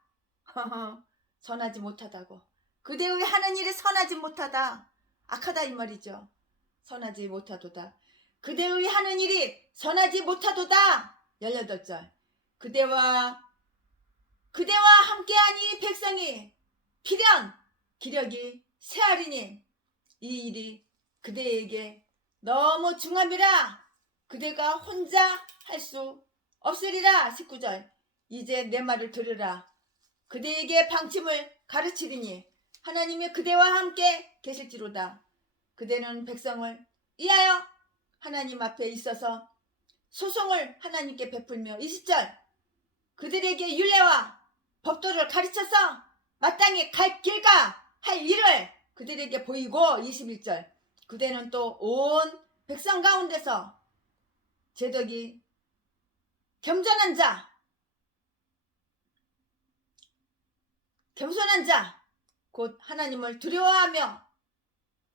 선하지 못하다고. 그대의 하는 일이 선하지 못하다. 악하다 이 말이죠. 선하지 못하도다. 그대의 하는 일이 선하지 못하도다. 18절. 그대와 함께하니 백성이 필연 기력이 쇠하리니 이 일이 그대에게 너무 중함이라 그대가 혼자 할 수 없으리라. 19절. 이제 내 말을 들으라. 그대에게 방침을 가르치리니 하나님이 그대와 함께 계실지로다. 그대는 백성을 이하여 하나님 앞에 있어서 소송을 하나님께 베풀며. 20절. 그들에게 율례와 법도를 가르쳐서 마땅히 갈 길과 할 일을 그들에게 보이고. 21절. 그대는 또 온 백성 가운데서 제덕이 겸손한 자 곧 하나님을 두려워하며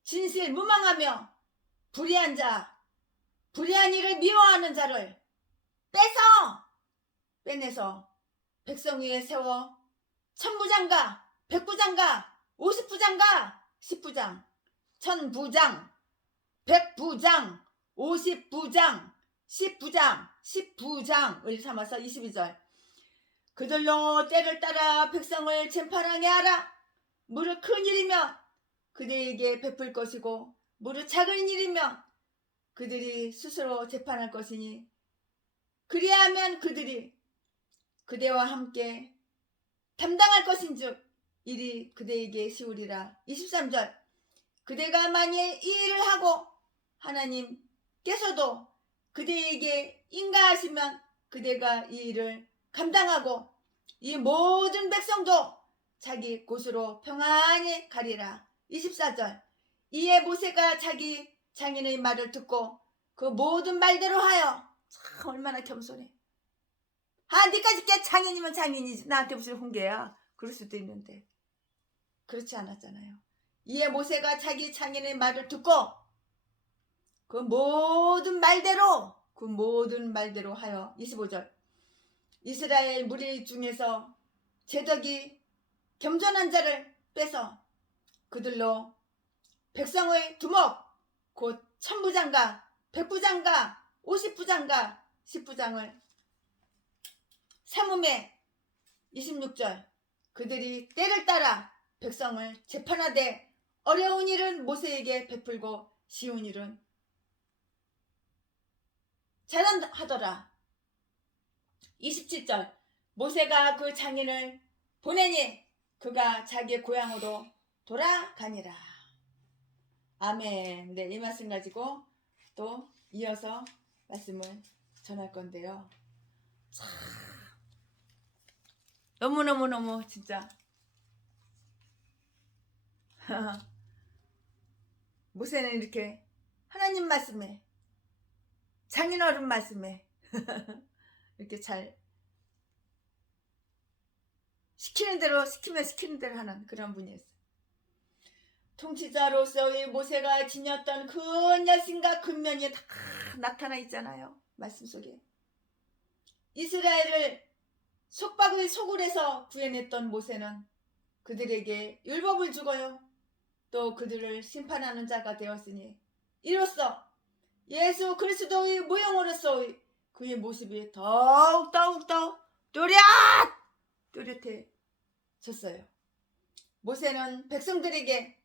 진실무망하며 불의한 일을 미워하는 자를 빼내서 백성 위에 세워 천부장과 백부장과 50부장과 10부장, 천부장, 백부장, 50부장, 10부장을 삼아서. 22절. 그들로 때를 따라 백성을 재판하게 하라. 무릇 큰 일이면 그들에게 베풀 것이고 무릇 작은 일이면 그들이 스스로 재판할 것이니 그리하면 그들이 그대와 함께 담당할 것인즉 일이 그대에게 쉬우리라. 23절. 그대가 만일 이 일을 하고 하나님께서도 그대에게 인가하시면 그대가 이 일을 감당하고 이 모든 백성도 자기 곳으로 평안히 가리라. 24절. 이에 모세가 자기 장인의 말을 듣고 그 모든 말대로 하여. 참 얼마나 겸손해. 니까지 게 장인이면 장인이지 나한테 무슨 훈계야. 그럴 수도 있는데 그렇지 않았잖아요. 이에 모세가 자기 장인의 말을 듣고 그 모든 말대로 하여. 25절. 이스라엘 무리 중에서 제덕이 겸손한 자를 빼서 그들로 백성의 두목 곧 천부장과 백부장과 50부장과 10부장을 삼음에. 26절. 그들이 때를 따라 백성을 재판하되 어려운 일은 모세에게 베풀고 쉬운 일은 잘하더라. 27절 모세가 그 장인을 보내니 그가 자기의 고향으로 돌아가니라. 아멘. 네, 이 말씀 가지고 또 이어서 말씀을 전할 건데요. 참 너무너무너무 진짜 모세는 이렇게 하나님 말씀에 장인어른 말씀에 이렇게 잘 시키는 대로 시키는 대로 하는 그런 분이었어요. 통치자로서의 모세가 지녔던 그 열심과 근면이 다 나타나 있잖아요. 말씀 속에. 이스라엘을 속박의 소굴에서 구해냈던 모세는 그들에게 율법을 주고요. 또 그들을 심판하는 자가 되었으니 이로써 예수 그리스도의 모형으로서의 그의 모습이 더욱더 또렷해졌어요. 모세는 백성들에게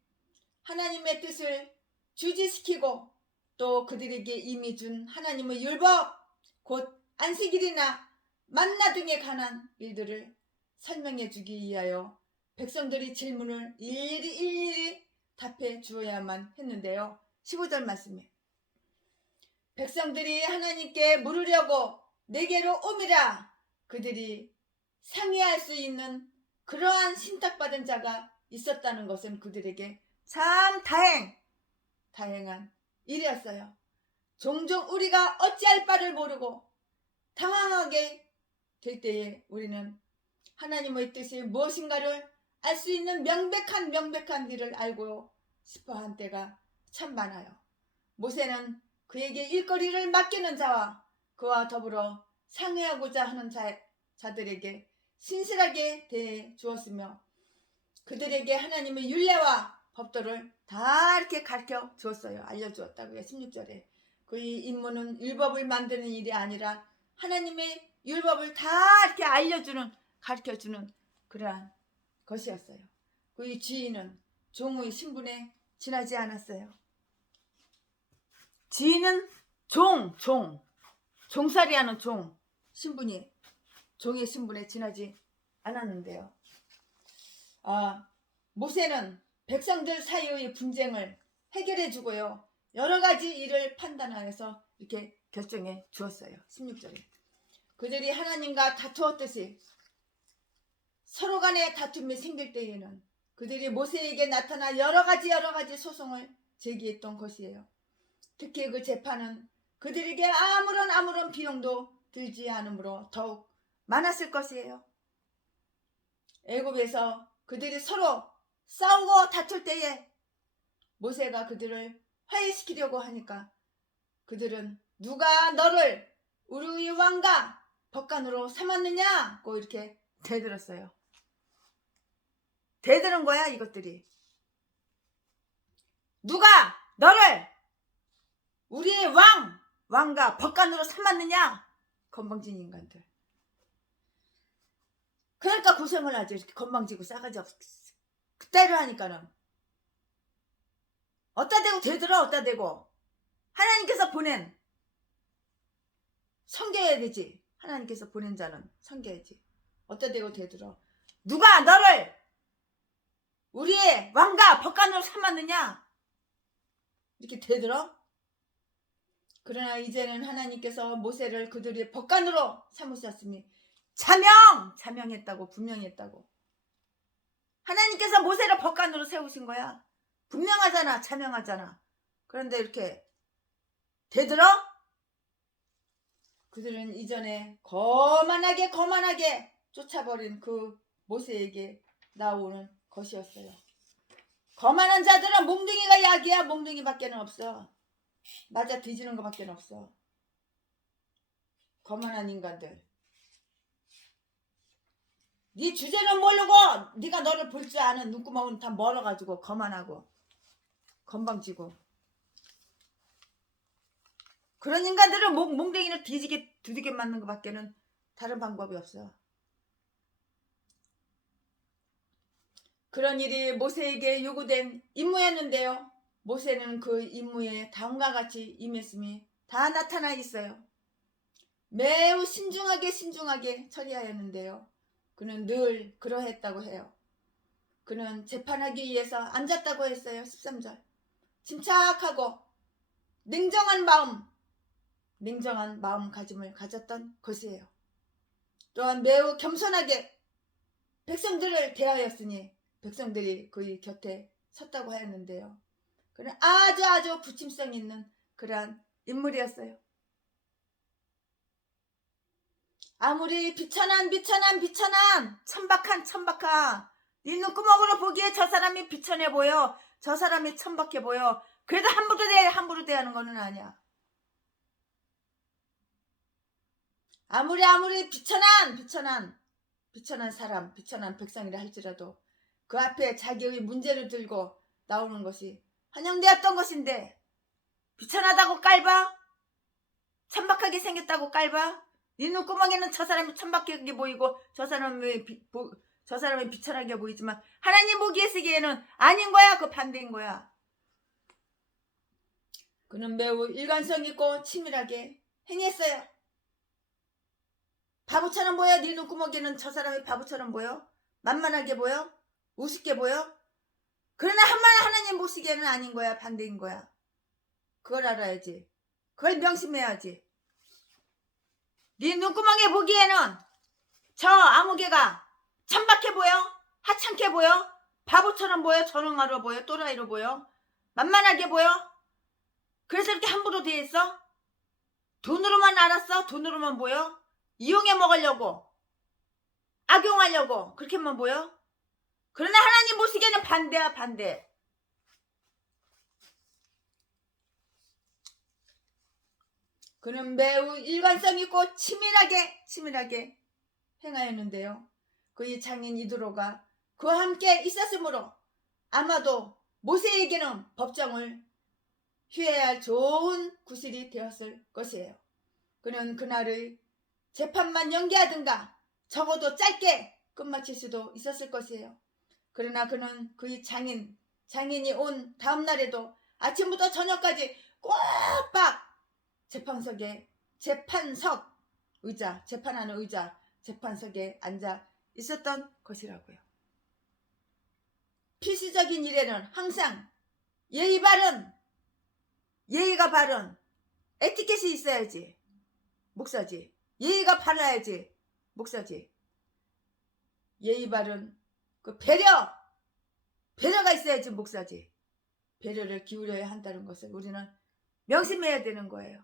하나님의 뜻을 주지시키고 또 그들에게 이미 준 하나님의 율법 곧 안식일이나 만나 등에 관한 일들을 설명해 주기 위하여 백성들의 질문을 일일이 답해 주어야만 했는데요. 15절 말씀에 백성들이 하나님께 물으려고 내게로 오미라. 그들이 상의할 수 있는 그러한 신탁받은 자가 있었다는 것은 그들에게 참 다행한 일이었어요. 종종 우리가 어찌할 바를 모르고 당황하게 될 때에 우리는 하나님의 뜻이 무엇인가를 알 수 있는 명백한 일을 알고 싶어한 때가 참 많아요. 모세는 그에게 일거리를 맡기는 자와 그와 더불어 상의하고자 하는 자들에게 신실하게 대해 주었으며 그들에게 하나님의 율례와 법도를 다 이렇게 가르쳐 주었어요. 알려주었다고요. 16절에 그의 임무는 율법을 만드는 일이 아니라 하나님의 율법을 다 이렇게 알려주는 가르쳐주는 그러한 것이었어요. 그의 지위는 종의 신분에 지나지 않았어요. 지위는 종살이하는 신분이 종의 신분에 지나지 않았는데요. 모세는 백성들 사이의 분쟁을 해결해 주고요. 여러 가지 일을 판단하여서 이렇게 결정해 주었어요. 16절에 그들이 하나님과 다투었듯이 서로 간에 다툼이 생길 때에는 그들이 모세에게 나타나 여러 가지 소송을 제기했던 것이에요. 특히 그 재판은 그들에게 아무런 비용도 들지 않으므로 더욱 많았을 것이에요. 애굽에서 그들이 서로 싸우고 다툴 때에 모세가 그들을 화해시키려고 하니까 그들은 누가 너를 우리의 왕과 법관으로 삼았느냐고 이렇게 대들었어요. 대드는 거야 이것들이. 누가 너를 우리의 왕과 법관으로 삼았느냐. 건방진 인간들. 그러니까 고생을 하죠. 이렇게 건방지고 싸가지 없어. 그따위로 하니까는 어따 대고 대들어. 어따 대고 하나님께서 보낸 섬겨야 되지. 하나님께서 보낸 자는 섬겨야지. 어따 대고 대들어. 누가 너를 우리의 왕과 법관으로 삼았느냐 이렇게 대들어. 그러나 이제는 하나님께서 모세를 그들의 법관으로 삼으셨으니 자명했다고. 분명히 했다고. 하나님께서 모세를 법관으로 세우신 거야. 분명하잖아. 자명하잖아. 그런데 이렇게 대들어? 그들은 이전에 거만하게 쫓아버린 그 모세에게 나오는 것이었어요. 거만한 자들은 몽둥이가 약이야. 몽둥이밖에는 없어. 맞아 뒤지는 것밖에 없어. 거만한 인간들. 네 주제는 모르고 네가 너를 볼 줄 아는 눈구멍은 다 멀어가지고 거만하고 건방지고 그런 인간들은 몽둥이를 두들겨 맞는 것밖에는 다른 방법이 없어. 그런 일이 모세에게 요구된 임무였는데요. 모세는 그 임무에 다음과 같이 임했음이 다 나타나 있어요. 매우 신중하게 처리하였는데요. 그는 늘 그러했다고 해요. 그는 재판하기 위해서 앉았다고 했어요. 13절. 침착하고 냉정한 마음가짐을 가졌던 것이에요. 또한 매우 겸손하게 백성들을 대하였으니 백성들이 그의 곁에 섰다고 하였는데요. 그는 아주 부침성 있는 그러한 인물이었어요. 아무리 비천한 천박한 네 눈구멍으로 보기에 저 사람이 비천해 보여, 저 사람이 천박해 보여. 그래도 함부로 대하는 거는 아니야. 아무리 비천한 사람, 비천한 백성이라 할지라도 그 앞에 자기의 문제를 들고 나오는 것이 환영되었던 것인데, 비천하다고 깔봐? 천박하게 생겼다고 깔봐? 네 눈구멍에는 저 사람이 천박하게 보이고 저 사람이 비천하게 보이지만 하나님 보기에 쓰기에는 아닌 거야. 그 반대인 거야. 그는 매우 일관성 있고 치밀하게 행했어요. 바보처럼 보여? 네 눈구멍에는 저 사람이 바보처럼 보여? 만만하게 보여? 우습게 보여? 그러나 하나님 보시기에는 아닌 거야. 반대인 거야. 그걸 알아야지. 그걸 명심해야지. 네 눈구멍에 보기에는 저 아무개가 천박해 보여? 하찮게 보여? 바보처럼 보여? 전응아로 보여? 또라이로 보여? 만만하게 보여? 그래서 이렇게 함부로 대했어? 돈으로만 알았어? 돈으로만 보여? 이용해 먹으려고, 악용하려고 그렇게만 보여? 그러나 하나님 보시기에는 반대야. 반대. 그는 매우 일관성 있고 치밀하게 행하였는데요. 그의 장인 이드로가 그와 함께 있었으므로 아마도 모세에게는 법정을 휴회할 좋은 구실이 되었을 것이에요. 그는 그날의 재판만 연기하든가 적어도 짧게 끝마칠 수도 있었을 것이에요. 그러나 그는 그의 장인이 온 다음 날에도 아침부터 저녁까지 꼬박 재판하는 의자, 재판석에 앉아 있었던 것이라고요. 필수적인 일에는 항상 예의가 바른 에티켓이 있어야지 목사지. 예의가 바라야지 목사지. 예의 바른 그 배려가 있어야지 목사지. 배려를 기울여야 한다는 것을 우리는 명심해야 되는 거예요.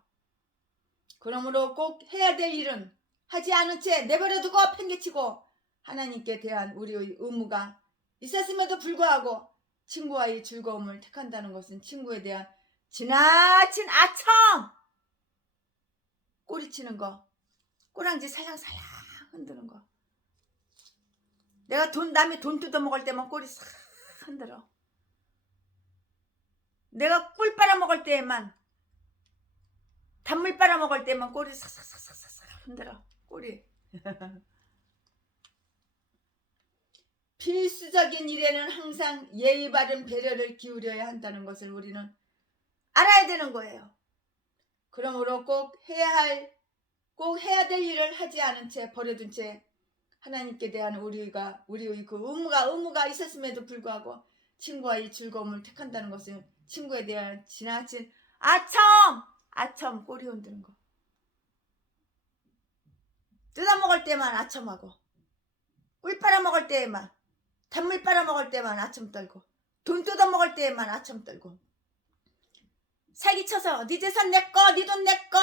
그러므로 꼭 해야 될 일은 하지 않은 채 내버려두고 팽개치고 하나님께 대한 우리의 의무가 있었음에도 불구하고 친구와의 즐거움을 택한다는 것은 친구에 대한 지나친 아첨, 꼬리치는 거, 꼬랑지 살랑살랑 흔드는 거. 내가 남이 돈 뜯어먹을 때만 꼬리 싹 흔들어. 내가 꿀 빨아먹을 때에만, 단물 빨아먹을 때만 꼬리 싹싹싹싹 흔들어. 꼬리. 필수적인 일에는 항상 예의 바른 배려를 기울여야 한다는 것을 우리는 알아야 되는 거예요. 그러므로 꼭 해야 될 일을 하지 않은 채 버려둔 채 하나님께 대한 우리의 그 의무가 있었음에도 불구하고 친구와의 즐거움을 택한다는 것은 친구에 대한 지나친 아첨 꼬리 흔드는 거. 뜯어먹을 때만 아첨하고, 꿀 빨아먹을 때에만, 단물 빨아먹을 때만 아첨 떨고, 돈 뜯어먹을 때에만 아첨 떨고, 사기쳐서 네 재산 내꺼, 네 돈 내꺼,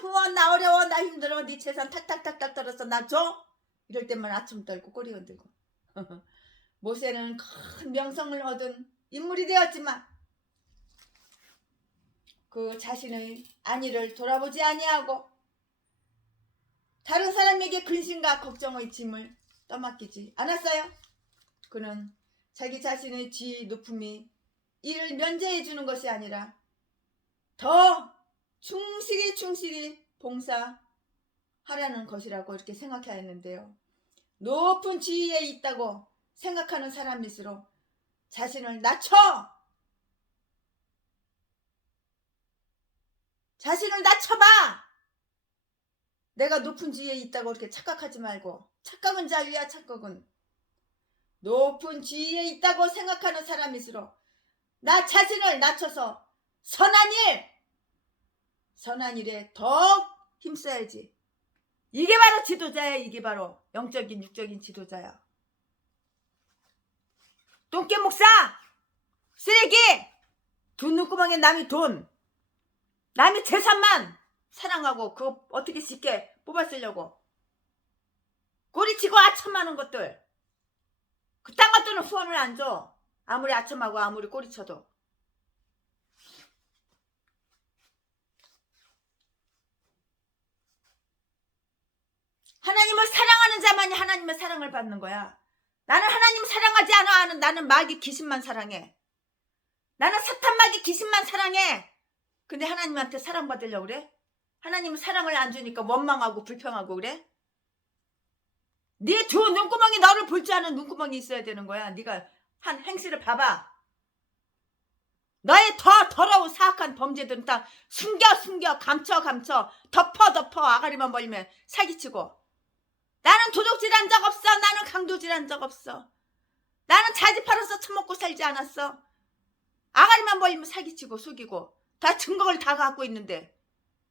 후원 나 어려워, 나 힘들어, 네 재산 탁탁탁탁 떨어서 나 줘, 이럴 때만 아첨 떨고 꼬리 흔들고. 모세는 큰 명성을 얻은 인물이 되었지만 그 자신의 안위를 돌아보지 아니하고 다른 사람에게 근심과 걱정의 짐을 떠맡기지 않았어요. 그는 자기 자신의 지위 높음이 이를 면제해 주는 것이 아니라 더 충실히 봉사하라는 것이라고 이렇게 생각하였는데요. 높은 지위에 있다고 생각하는 사람일수록 자신을 낮춰봐. 내가 높은 지위에 있다고 그렇게 착각하지 말고. 착각은 자유야. 착각은. 높은 지위에 있다고 생각하는 사람일수록 나 자신을 낮춰서 선한 일에 더 힘써야지. 이게 바로 지도자야. 이게 바로 영적인 육적인 지도자야. 똥개 목사 쓰레기. 돈 눈구멍에 남의 돈 남의 재산만 사랑하고 그거 어떻게 쉽게 뽑아 쓰려고 꼬리치고 아첨하는 것들. 그딴 것들은 후원을 안 줘. 아무리 아첨하고 아무리 꼬리쳐도. 하나님을 사랑하는 자만이 하나님의 사랑을 받는 거야. 나는 하나님 사랑하지 않아. 나는 마귀 귀신만 사랑해. 나는 사탄 마귀 귀신만 사랑해. 근데 하나님한테 사랑받으려고 그래? 하나님은 사랑을 안 주니까 원망하고 불평하고 그래? 네 두 눈구멍이 너를 볼 줄 아는 눈구멍이 있어야 되는 거야. 네가 한 행실을 봐봐. 너의 더 더러운 사악한 범죄들은 다 숨겨 감춰 덮어 아가리만 벌리면 사기치고. 나는 도둑질한 적 없어. 나는 강도질한 적 없어. 나는 자지 팔아서 처먹고 살지 않았어. 아가리만 벌리면 사기치고 속이고. 다 증거를 다 갖고 있는데.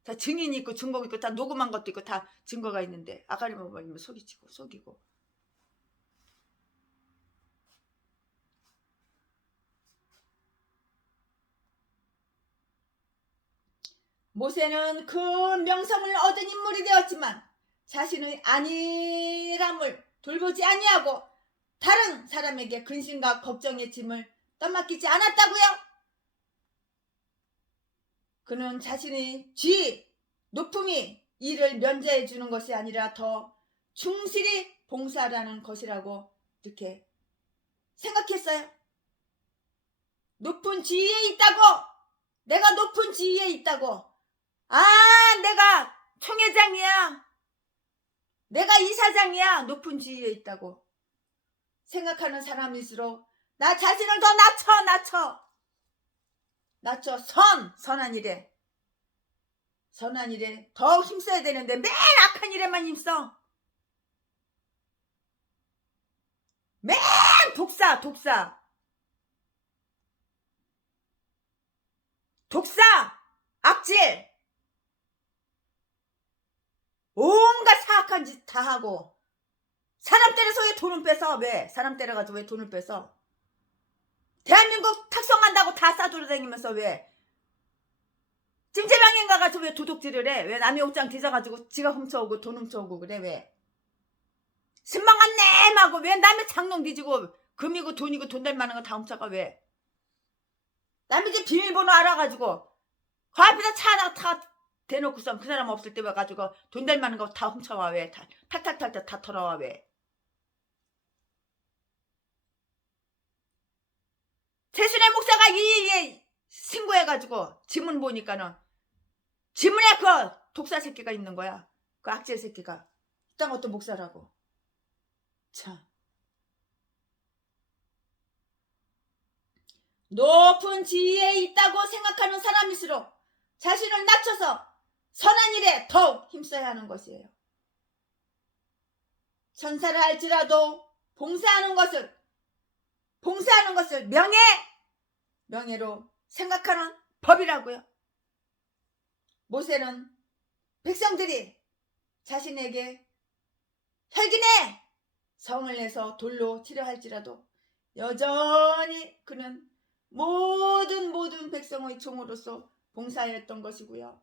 다 증인이 있고 증거가 있고 다 녹음한 것도 있고 다 증거가 있는데 아가리만 벌리면 속이고. 모세는 그 명성을 얻은 인물이 되었지만 자신의 안일함을 돌보지 아니하고 다른 사람에게 근심과 걱정의 짐을 떠맡기지 않았다고요. 그는 자신의 지위, 높음이 이를 면제해 주는 것이 아니라 더 충실히 봉사하라는 것이라고 이렇게 생각했어요. 높은 지위에 있다고. 내가 높은 지위에 있다고. 내가 총회장이야. 내가 이사장이야. 높은 지위에 있다고 생각하는 사람일수록 나 자신을 더 낮춰 선한 일에 더 힘써야 되는데 맨 악한 일에만 힘써. 맨 독사 악질 온갖 사악한 짓 다 하고. 사람 때려서 왜 돈을 뺏어? 왜? 사람 때려가지고 왜 돈을 뺏어? 대한민국 탁성한다고 다 싸돌아 다니면서 왜? 찜질방에 가가지고 왜 도둑질을 해? 왜 남의 옷장 뒤져가지고 지가 훔쳐오고 돈 훔쳐오고 그래? 왜? 신방한 냄하고 왜 남의 장롱 뒤지고 금이고 돈이고 돈 될 만한 거 다 훔쳐가? 왜? 남의 집 비밀번호 알아가지고 그 앞에다 차 하나 다 대놓고선 그 사람 없을 때 와가지고 돈 될 만한 거 다 훔쳐와. 왜? 탈탈탈 다 털어와. 왜? 최순애 목사가 이 신고해가지고 지문 보니까는 지문에 그 독사 새끼가 있는 거야. 그 악질 새끼가. 이딴 것도 목사라고. 참. 높은 지위에 있다고 생각하는 사람일수록 자신을 낮춰서 선한 일에 더욱 힘써야 하는 것이에요. 천사를 할지라도 봉사하는 것을 명예로 생각하는 법이라고요. 모세는 백성들이 자신에게 혈기내 성을 내서 돌로 치려 할지라도 여전히 그는 모든 백성의 종으로서 봉사했던 것이고요.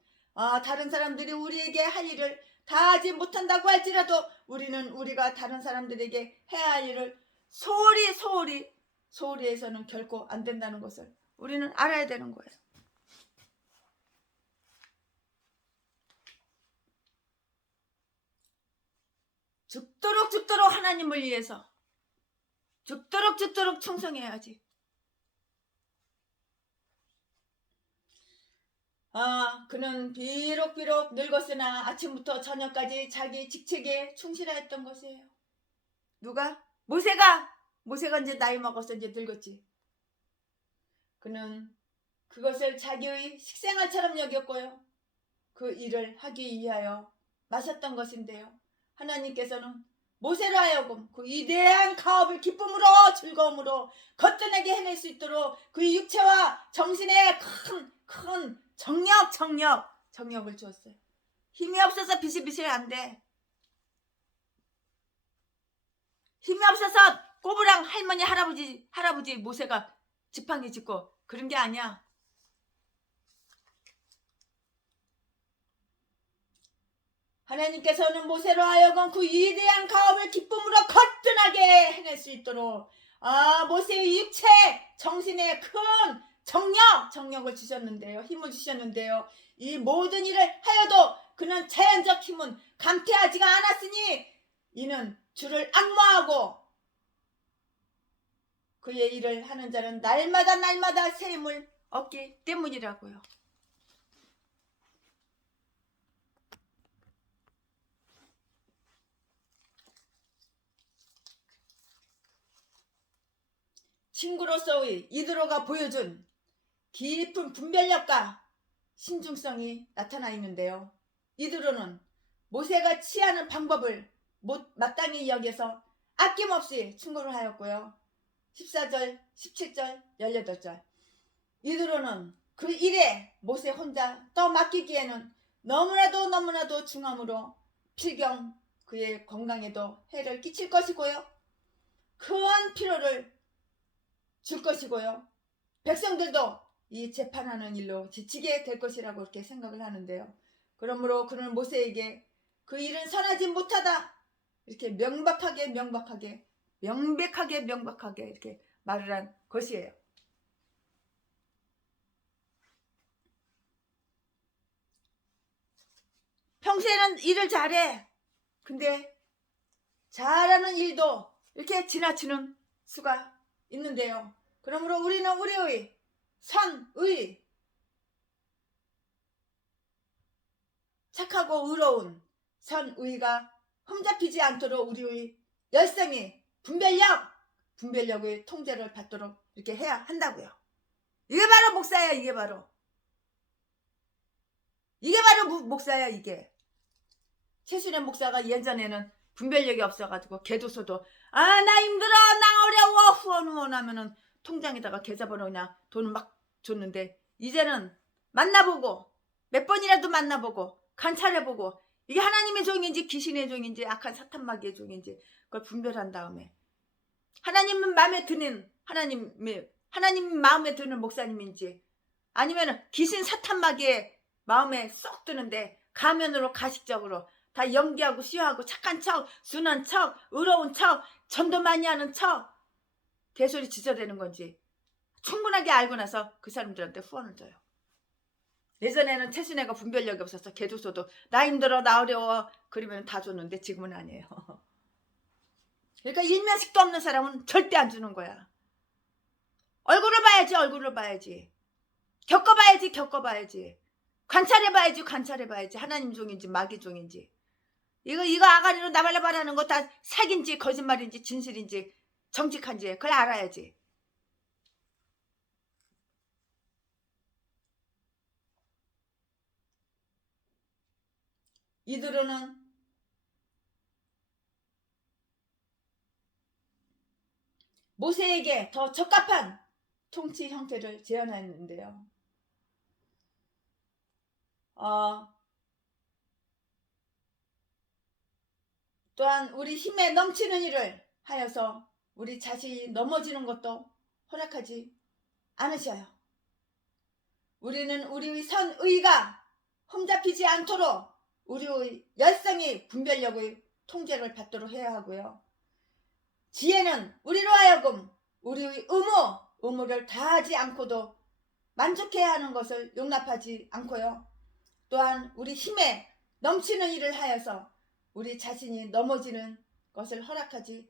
다른 사람들이 우리에게 할 일을 다 하지 못한다고 할지라도 우리는 우리가 다른 사람들에게 해야 할 일을 소홀히 해서는 결코 안 된다는 것을 우리는 알아야 되는 거예요. 죽도록 하나님을 위해서 죽도록 충성해야지. 그는 비록 늙었으나 아침부터 저녁까지 자기 직책에 충실했던 것이에요. 누가? 모세가 이제 나이 먹어서 이제 늙었지. 그는 그것을 자기의 식생활처럼 여겼고요. 그 일을 하기 위하여 마셨던 것인데요. 하나님께서는 모세로 하여금 그 위대한 가업을 기쁨으로 즐거움으로 거뜬하게 해낼 수 있도록 그 육체와 정신에 큰 정력을 주었어요. 힘이 없어서 비실비실 안 돼. 힘이 없어서 꼬부랑 할아버지 모세가 지팡이 짚고 그런 게 아니야. 하나님께서는 모세로 하여금 그 위대한 가업을 기쁨으로 거뜬하게 해낼 수 있도록 모세의 육체, 정신에 큰 정력을 주셨는데요. 힘을 주셨는데요. 이 모든 일을 하여도 그는 자연적 힘은 감퇴하지가 않았으니 이는 주를 앙모하고 그의 일을 하는 자는 날마다 새 힘을 얻기 때문이라고요. 친구로서의 이드로가 보여준 깊은 분별력과 신중성이 나타나 있는데요. 이드로는 모세가 취하는 방법을 마땅히 여겨서 아낌없이 충고를 하였고요. 14절, 17절, 18절. 이드로는 그 일에 모세 혼자 떠맡기기에는 너무나도 중함으로 필경 그의 건강에도 해를 끼칠 것이고요. 큰 피로를 줄 것이고요. 백성들도 이 재판하는 일로 지치게 될 것이라고 이렇게 생각을 하는데요. 그러므로 그는 모세에게 그 일은 선하지 못하다 이렇게 명백하게 이렇게 말을 한 것이에요. 평소에는 일을 잘해. 근데 잘하는 일도 이렇게 지나치는 수가 있는데요. 그러므로 우리는 우리의 선의 착하고 의로운 선의가 흠잡히지 않도록 우리의 열성이 분별력의 통제를 받도록 이렇게 해야 한다고요. 이게 바로 목사야. 이게 바로 목사야. 이게 최순애 목사가 예전에는 분별력이 없어가지고 개도서도 나 힘들어 나 어려워 후원하면은 통장에다가 계좌번호 그냥 돈을 막 줬는데 이제는 만나보고 몇 번이라도 만나보고 관찰해보고 이게 하나님의 종인지 귀신의 종인지 악한 사탄마귀의 종인지 그걸 분별한 다음에 하나님 마음에 드는 목사님인지 아니면 귀신 사탄마귀의 마음에 쏙 드는데 가면으로 가식적으로 다 연기하고 시화하고 착한 척, 순한 척, 의로운 척, 전도 많이 하는 척 개소리 지저대는 건지 충분하게 알고 나서 그 사람들한테 후원을 줘요. 예전에는 최순애가 분별력이 없어서 개도서도 나 힘들어 나 어려워 그러면 다 줬는데 지금은 아니에요. 그러니까 일면식도 없는 사람은 절대 안 주는 거야. 얼굴을 봐야지. 겪어봐야지. 관찰해봐야지. 하나님 종인지 마귀 종인지. 이거 아가리로 나발나발하는 거 다 사기인지 거짓말인지 진실인지 정직한지 그걸 알아야지. 이드로는 모세에게 더 적합한 통치 형태를 제안했는데요. 또한 우리 힘에 넘치는 일을 하여서 우리 자신이 넘어지는 것도 허락하지 않으셔요. 우리는 우리의 선의가 흠잡히지 않도록 우리의 열성이 분별력의 통제를 받도록 해야 하고요. 지혜는 우리로 하여금 우리의 의무를 다하지 않고도 만족해야 하는 것을 용납하지 않고요. 또한 우리 힘에 넘치는 일을 하여서 우리 자신이 넘어지는 것을 허락하지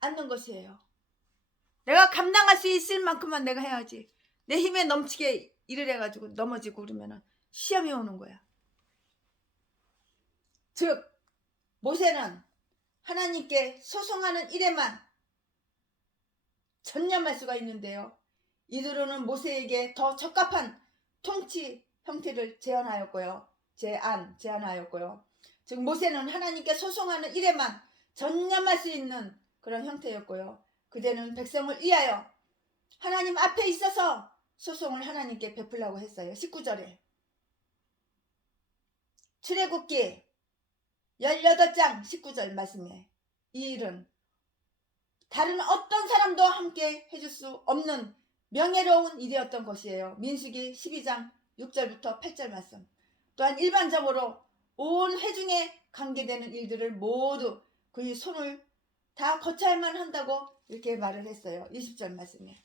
않는 것이에요. 내가 감당할 수 있을 만큼만 내가 해야지. 내 힘에 넘치게 일을 해가지고 넘어지고 그러면 시험이 오는 거야. 즉 모세는 하나님께 소송하는 일에만 전념할 수가 있는데요. 이드로는 모세에게 더 적합한 통치 형태를 제안하였고요. 제안하였고요. 즉 모세는 하나님께 소송하는 일에만 전념할 수 있는 그런 형태였고요. 그대는 백성을 위하여 하나님 앞에 있어서 소송을 하나님께 베풀라고 했어요. 19절에 출애굽기 18장 19절 말씀에 이 일은 다른 어떤 사람도 함께 해줄 수 없는 명예로운 일이었던 것이에요. 민수기 12장 6절부터 8절 말씀. 또한 일반적으로 온 회중에 관계되는 일들을 모두 그의 손을 다 거쳐야만 한다고 이렇게 말을 했어요. 20절 말씀에.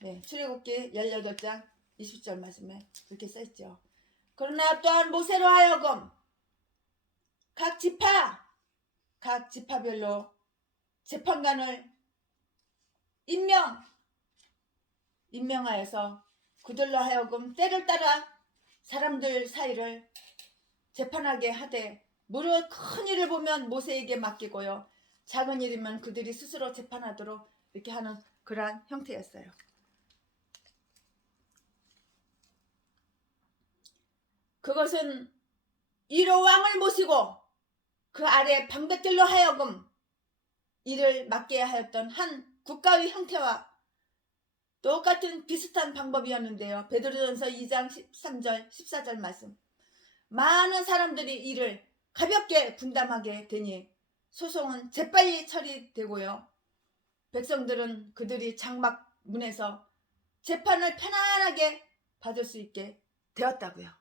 네, 출애굽기 18장 20절 말씀에 그렇게 써있죠. 그러나 또한 모세로 하여금 각 지파별로 재판관을 임명하여서 그들로 하여금 때를 따라 사람들 사이를 재판하게 하되 무릇 큰 일을 보면 모세에게 맡기고요. 작은 일이면 그들이 스스로 재판하도록 이렇게 하는 그러한 형태였어요. 그것은 이로 왕을 모시고 그 아래 방백들로 하여금 일을 맡게 하였던 한 국가의 형태와 똑같은 비슷한 방법이었는데요. 베드로전서 2장 13절 14절 말씀. 많은 사람들이 일을 가볍게 분담하게 되니 소송은 재빨리 처리되고요. 백성들은 그들이 장막문에서 재판을 편안하게 받을 수 있게 되었다고요.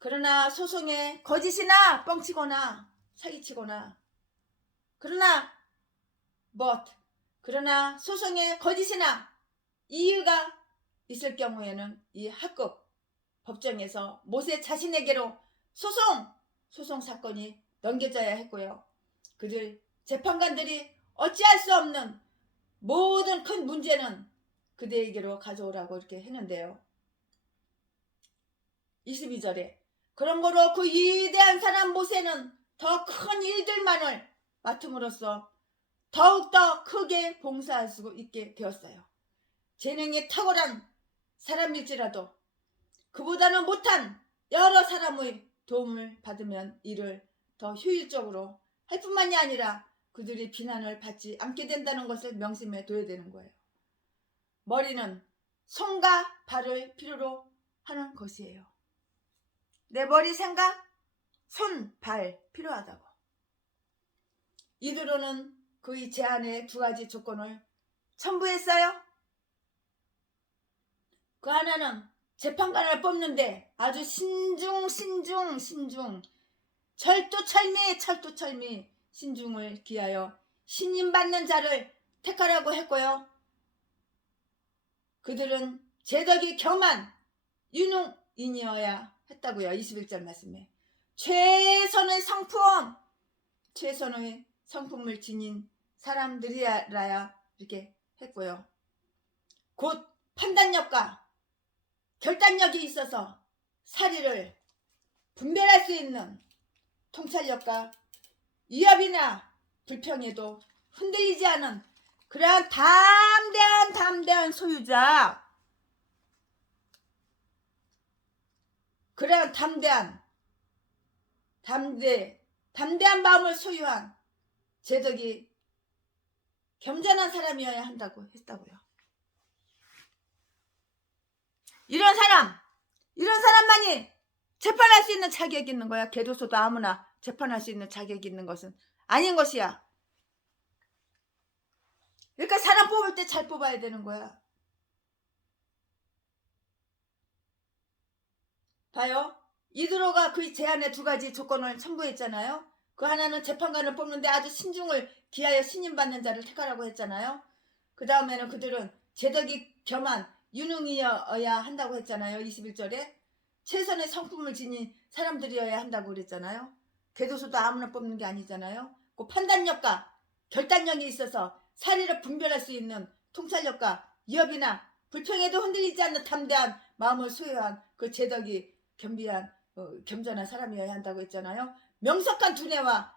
그러나 소송에 거짓이나 뻥치거나 사기치거나 그러나 소송에 거짓이나 이유가 있을 경우에는 이 하급 법정에서 모세 자신에게로 소송 사건이 넘겨져야 했고요. 그들 재판관들이 어찌할 수 없는 모든 큰 문제는 그대에게로 가져오라고 이렇게 했는데요. 22절에 그런 거로 그 위대한 사람 모세는 더 큰 일들만을 맡음으로써 더욱더 크게 봉사할 수 있게 되었어요. 재능이 탁월한 사람일지라도 그보다는 못한 여러 사람의 도움을 받으면 일을 더 효율적으로 할 뿐만이 아니라 그들이 비난을 받지 않게 된다는 것을 명심해 둬야 되는 거예요. 머리는 손과 발을 필요로 하는 것이에요. 내 머리 생각, 손, 발 필요하다고. 이대로는 그의 제안의 두 가지 조건을 첨부했어요. 그 하나는 재판관을 뽑는데 아주 신중 철두철미 신중을 기하여 신임받는 자를 택하라고 했고요. 그들은 재덕이 겸한 유능인이어야 했다고요. 21절 말씀에 최선의 성품을 지닌 사람들이라야 이렇게 했고요. 곧 판단력과 결단력이 있어서 사리를 분별할 수 있는 통찰력과 위협이나 불평에도 흔들리지 않은 그러한 담대한 소유자, 그러한 담대한 마음을 소유한 재덕이 겸손한 사람이어야 한다고 했다고요. 이런 사람만이 재판할 수 있는 자격이 있는 거야. 교도소도 아무나 재판할 수 있는 자격이 있는 것은 아닌 것이야. 그러니까 사람 뽑을 때 잘 뽑아야 되는 거야. 봐요. 이드로가 그 제안의 두 가지 조건을 첨부했잖아요. 그 하나는 재판관을 뽑는데 아주 신중을 기하여 신임받는 자를 택하라고 했잖아요. 그 다음에는 그들은 재덕이 겸한 유능이어야 한다고 했잖아요. 21절에 최선의 성품을 지닌 사람들이어야 한다고 그랬잖아요. 교도소도 아무나 뽑는 게 아니잖아요. 그 판단력과 결단력이 있어서 사리를 분별할 수 있는 통찰력과 위협이나 불평에도 흔들리지 않는 담대한 마음을 소유한 그 재덕이 겸손한 사람이어야 한다고 했잖아요. 명석한 두뇌와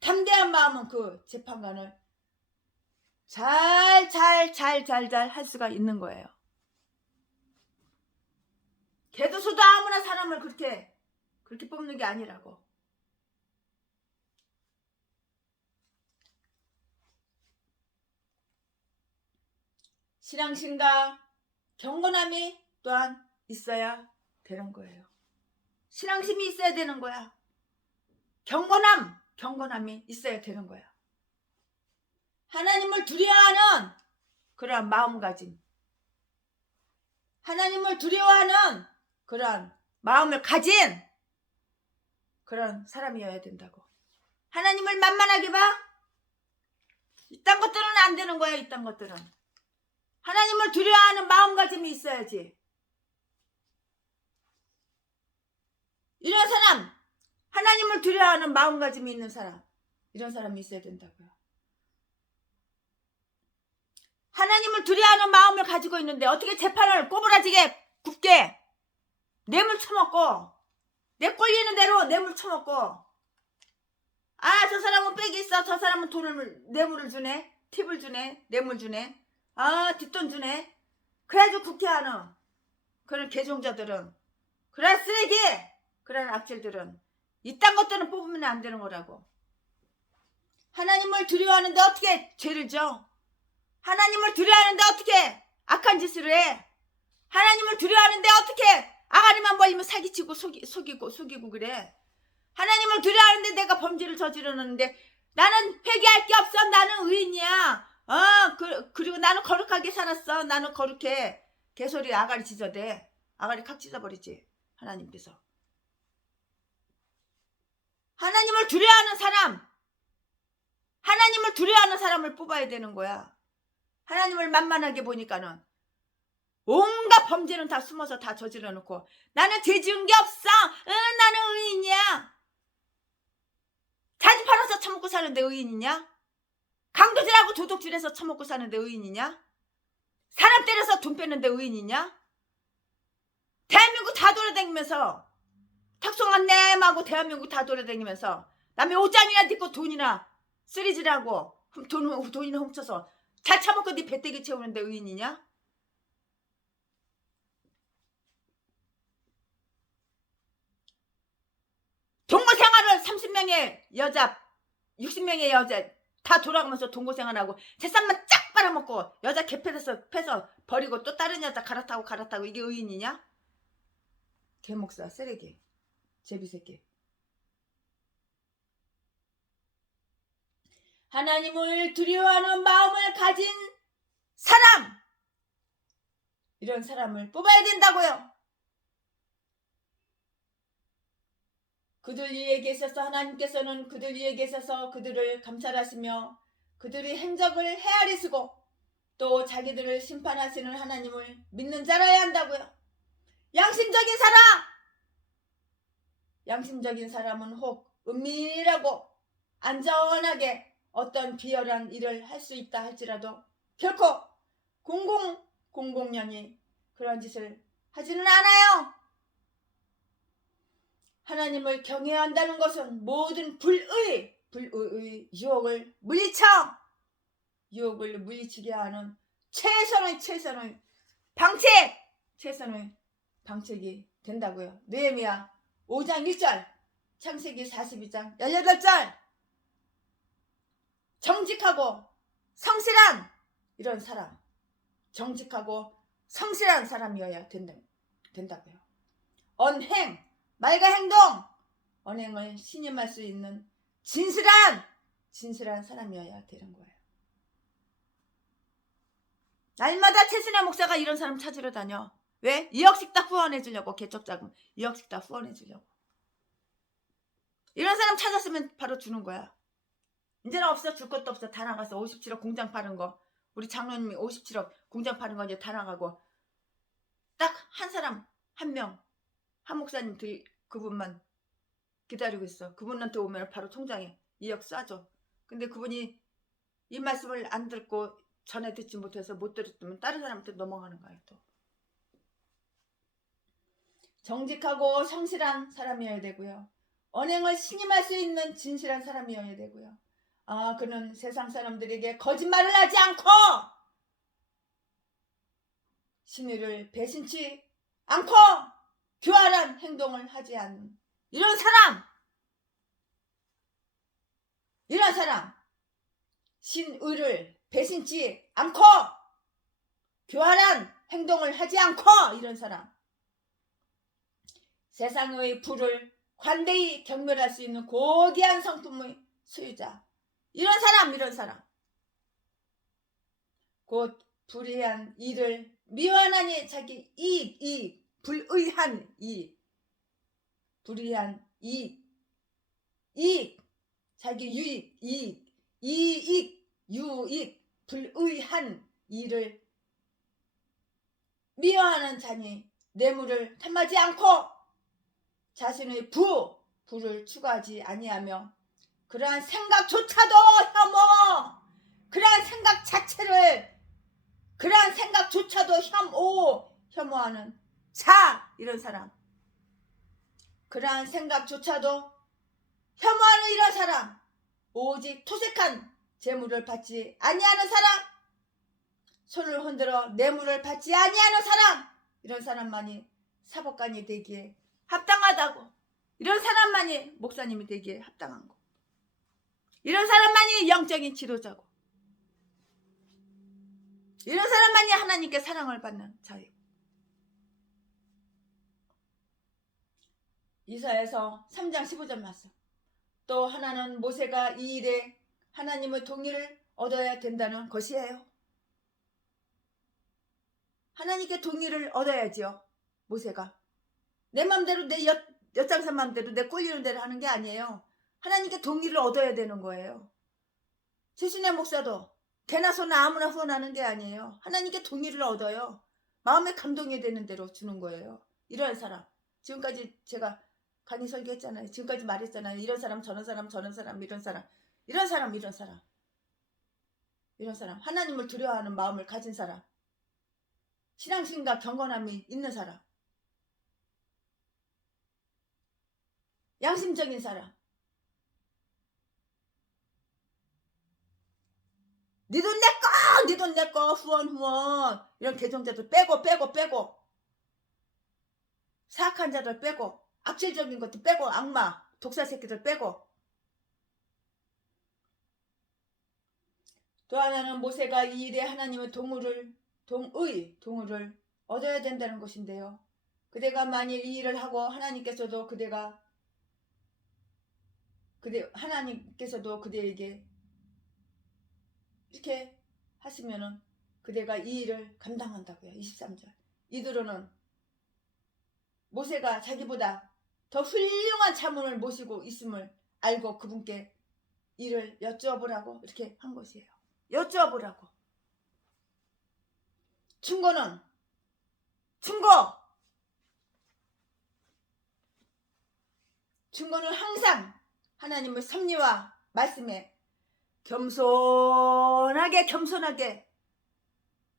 담대한 마음은 그 재판관을 잘 할 수가 있는 거예요. 개도소도 아무나 사람을 그렇게 뽑는 게 아니라고. 신앙심과 경건함이 또한 있어야 되는 거예요. 신앙심이 있어야 되는 거야. 경건함이 있어야 되는 거야. 하나님을 두려워하는 그러한 마음가짐, 하나님을 두려워하는 그러한 마음을 가진 그런 사람이어야 된다고. 하나님을 만만하게 봐? 이딴 것들은 안 되는 거야. 이딴 것들은 하나님을 두려워하는 마음가짐이 있어야지. 이런 사람, 하나님을 두려워하는 마음가짐이 있는 사람, 이런 사람이 있어야 된다고요. 하나님을 두려워하는 마음을 가지고 있는데 어떻게 재판을 꼬부라지게 굽게 뇌물 처먹고, 내 꼴리는 대로 뇌물 처먹고, 아, 저 사람은 빽이 있어, 저 사람은 뇌물을 주네, 팁을 주네, 뇌물 주네, 아, 뒷돈 주네. 그래가지고 국회하는 그런 개종자들은, 그런 쓰레기, 그런 악질들은 이딴 것들은 뽑으면 안 되는 거라고. 하나님을 두려워하는데 어떻게 죄를 져? 하나님을 두려워하는데 어떻게 악한 짓을 해? 하나님을 두려워하는데 어떻게 아가리만 벌리면 사기치고 속이고 그래? 하나님을 두려워하는데 내가 범죄를 저지르는데 나는 회개할 게 없어. 나는 의인이야. 그리고 나는 거룩하게 살았어. 나는 거룩해. 개소리 아가리 찢어대. 아가리 칵 찢어버리지. 하나님께서. 하나님을 두려워하는 사람, 하나님을 두려워하는 사람을 뽑아야 되는 거야. 하나님을 만만하게 보니까는 온갖 범죄는 다 숨어서 다 저질러 놓고 나는 죄 지은 게 없어. 나는 의인이야. 자지 팔아서 처먹고 사는데 의인이냐? 강도질하고 도둑질해서 처먹고 사는데 의인이냐? 사람 때려서 돈 뺐는데 의인이냐? 대한민국 다 돌아다니면서 탁송한 nem하고 대한민국 다 돌아다니면서 남의 옷장이나 딛고 돈이나 쓰리질하고 돈이나 훔쳐서 잘 처먹고 네 배때기 채우는데 의인이냐? 동거생활을 30명의 여자 60명의 여자 다 돌아가면서 동거생활하고 재산만 쫙 빨아먹고 여자 개 패서 버리고 또 다른 여자 갈아타고 이게 의인이냐? 개목사 쓰레기 제비새끼. 하나님을 두려워하는 마음을 가진 사람, 이런 사람을 뽑아야 된다고요. 그들 위에 계셔서 하나님께서는 그들 위에 계셔서 그들을 감찰하시며 그들의 행적을 헤아리시고 또 자기들을 심판하시는 하나님을 믿는 자라야 한다고요. 양심적인 사람! 양심적인 사람은 혹 은밀하고 안전하게 어떤 비열한 일을 할 수 있다 할지라도 결코 공공연히 그런 짓을 하지는 않아요. 하나님을 경외해야 한다는 것은 모든 불의 유혹을 물리치게 하는 최선의 방책이 된다고요. 느헤미야 5장 1절, 창세기 42장 18절. 정직하고 성실한 이런 사람, 정직하고 성실한 사람이어야 된다고요. 언행, 말과 행동, 언행을 신임할 수 있는 진실한 사람이어야 되는 거예요. 날마다 최순애 목사가 이런 사람 찾으러 다녀. 왜? 2억씩 다 후원해 주려고. 개척자금 2억씩 다 후원해 주려고. 이런 사람 찾았으면 바로 주는 거야. 이제는 없어. 줄 것도 없어. 다 나가서 57억 공장 파는 거, 우리 장로님이 57억 공장 파는 거 이제 다 나가고 딱 한 사람, 한 목사님 그분만 기다리고 있어. 그분한테 오면 바로 통장에 2억 쏴줘. 근데 그분이 이 말씀을 안 듣고 전에 듣지 못해서 못 들었으면 다른 사람한테 넘어가는 거예요. 또 정직하고 성실한 사람이어야 되고요. 언행을 신임할 수 있는 진실한 사람이어야 되고요. 그는 세상 사람들에게 거짓말을 하지 않고 신의를 배신치 않고 교활한 행동을 하지 않는 이런 사람, 신의를 배신치 않고 교활한 행동을 하지 않고 이런 사람, 세상의 부를 관대히 경멸할 수 있는 고귀한 성품의 소유자, 이런 사람 곧 불의한 일을 미워하나니 자기 이익 불의한 이익, 불의한 이익 자기 유익 이익 유익 불의한 일을 미워하는 자니 뇌물을 탐하지 않고 자신의 부를 추구하지 아니하며 그러한 생각조차도 그러한 생각 자체를 그러한 생각조차도 혐오하는 이런 사람, 그러한 생각조차도 혐오하는 이런 사람, 오직 토색한 재물을 받지 아니하는 사람, 손을 흔들어 뇌물을 받지 아니하는 사람, 이런 사람만이 사법관이 되기에 합당하다고, 이런 사람만이 목사님이 되기에 합당한 거, 이런 사람만이 영적인 지도자고, 이런 사람만이 하나님께 사랑을 받는 자예요. 이사야서 3장 15절 말씀. 또 하나는 모세가 이 일에 하나님의 동의를 얻어야 된다는 것이에요. 하나님께 동의를 얻어야지요. 모세가 내 맘대로 내 엿장사 맘대로 내 꼴리는 대로 하는 게 아니에요. 하나님께 동의를 얻어야 되는 거예요. 최순애 목사도 개나 소나 아무나 후원하는 게 아니에요. 하나님께 동의를 얻어요. 마음에 감동이 되는 대로 주는 거예요. 이런 사람, 지금까지 제가 간이 설교했잖아요. 지금까지 말했잖아요. 이런 사람 저런 사람 이런 사람 하나님을 두려워하는 마음을 가진 사람, 신앙심과 경건함이 있는 사람, 양심적인 사람, 네 돈 내꺼 후원 이런 개종자들 빼고 사악한 자들 빼고 악질적인 것도 빼고 악마 독사 새끼들 빼고. 또 하나는 모세가 이 일에 하나님의 동의를 얻어야 된다는 것인데요. 그대가 만일 이 일을 하고 하나님께서도 그대에게 이렇게 하시면은 그대가 이 일을 감당한다고요. 23절. 이들은 모세가 자기보다 더 훌륭한 자문을 모시고 있음을 알고 그분께 일을 여쭈어보라고 이렇게 한 것이에요. 여쭈어보라고. 충고는 항상 하나님의 섭리와 말씀에 겸손하게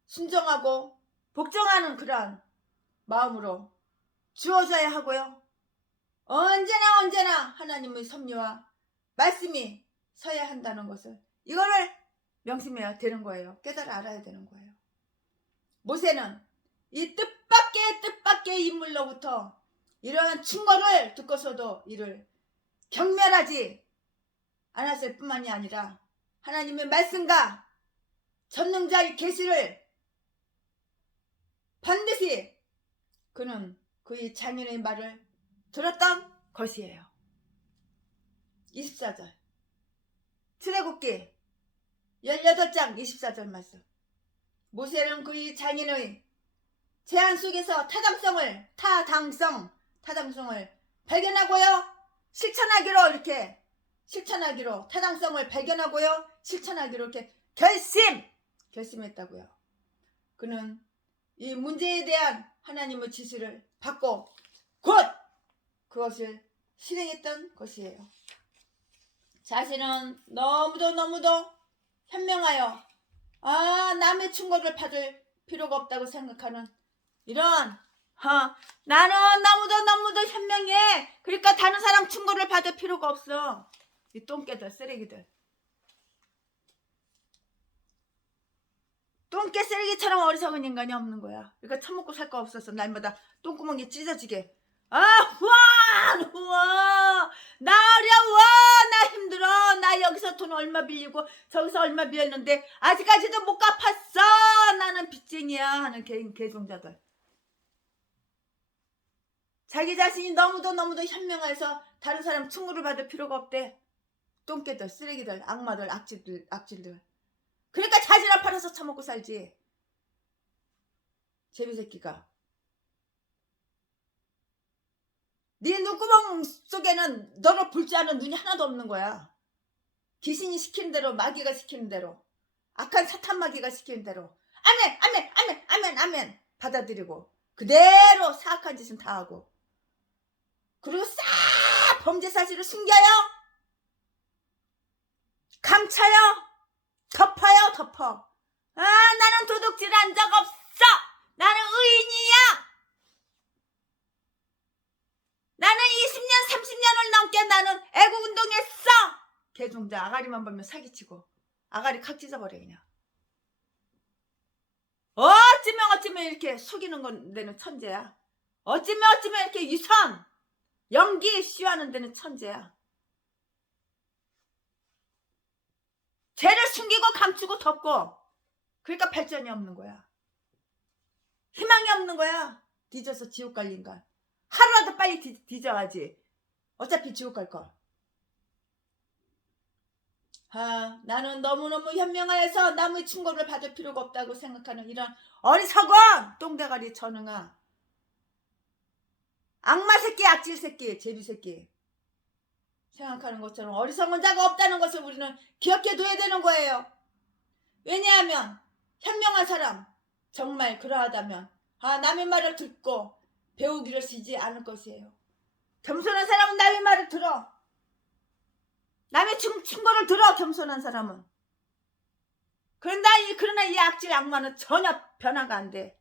순종하고 복종하는 그러한 마음으로 주어져야 하고요. 언제나 하나님의 섭리와 말씀이 서야 한다는 것을, 이거를 명심해야 되는 거예요. 깨달아 알아야 되는 거예요. 모세는 이 뜻밖의 인물로부터 이러한 충고를 듣고서도 이를 경멸하지 않았을 뿐만이 아니라 하나님의 말씀과 전능자의 계시를 반드시 그는 그의 장인의 말을 들었던 것이에요. 24절 출애굽기 18장 24절 말씀. 모세는 그의 장인의 제안 속에서 타당성을 발견하고요, 실천하기로 타당성을 발견하고요, 실천하기로 이렇게 결심했다고요. 그는 이 문제에 대한 하나님의 지시를 받고 곧 그것을 실행했던 것이에요. 자신은 너무도 현명하여 남의 충고를 받을 필요가 없다고 생각하는 이런 나는 너무도 현명해, 그러니까 다른 사람 충고를 받을 필요가 없어. 이 똥개들, 쓰레기들, 똥개 쓰레기처럼 어리석은 인간이 없는 거야. 그러니까 처먹고 살 거 없어서 날마다 똥구멍이 찢어지게 아, 후원 나 어려워, 나 힘들어, 나 여기서 돈 얼마 빌리고 저기서 얼마 빌렸는데 아직까지도 못 갚았어, 나는 빚쟁이야 하는 개종자들. 자기 자신이 너무도 현명해서 다른 사람 충고를 받을 필요가 없대. 똥개들, 쓰레기들, 악마들, 악질들. 그러니까 자지나 팔아서 처먹고 살지. 제비새끼가. 네 눈구멍 속에는 너를 볼 줄 아는 눈이 하나도 없는 거야. 귀신이 시키는 대로, 마귀가 시키는 대로, 악한 사탄 마귀가 시키는 대로 아멘 아멘 아멘 아멘 아멘 받아들이고 그대로 사악한 짓은 다 하고, 그리고 싹 범죄 사실을 숨겨요, 감차요, 덮어요, 덮어. 아, 나는 도둑질 한 적 없어, 나는 의인이야, 나는 20년 30년을 넘게 나는 애국운동했어. 개종자 아가리만 보면 사기치고 아가리 칵 찢어버려 그냥. 어찌면 이렇게 속이는 건 데는 천재야. 어찌면 이렇게 유선 연기 쇼하는 데는 천재야. 죄를 숨기고 감추고 덮고, 그러니까 발전이 없는 거야. 희망이 없는 거야. 뒤져서 지옥 갈 인간. 하루라도 빨리 뒤져야지. 어차피 지옥 갈 걸. 아, 나는 너무너무 현명하여서 남의 충고를 받을 필요가 없다고 생각하는 이런 어리석은 똥대가리 전응아. 악마 새끼, 악질 새끼, 제비 새끼. 생각하는 것처럼 어리석은 자가 없다는 것을 우리는 기억해 둬야 되는 거예요. 왜냐하면 현명한 사람, 정말 그러하다면 남의 말을 듣고 배우기를 쉬지 않을 것이에요. 겸손한 사람은 남의 말을 들어. 남의 충고를 들어, 겸손한 사람은. 그러나 이 악질 악마는 전혀 변화가 안 돼.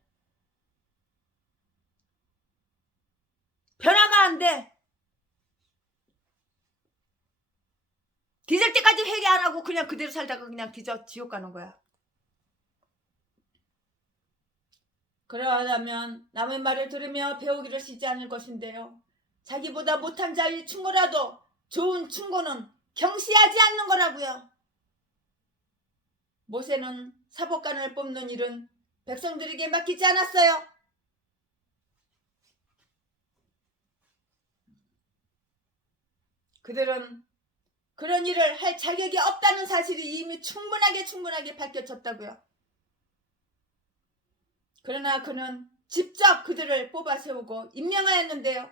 변화가 안 돼. 뒤질 때까지 회개 안 하고 그냥 그대로 살다가 그냥 지옥 가는 거야. 그러하다면 남의 말을 들으며 배우기를 쉬지 않을 것인데요. 자기보다 못한 자의 충고라도 좋은 충고는 경시하지 않는 거라고요. 모세는 사복간을 뽑는 일은 백성들에게 맡기지 않았어요. 그들은 그런 일을 할 자격이 없다는 사실이 이미 충분하게 밝혀졌다고요. 그러나 그는 직접 그들을 뽑아 세우고 임명하였는데요.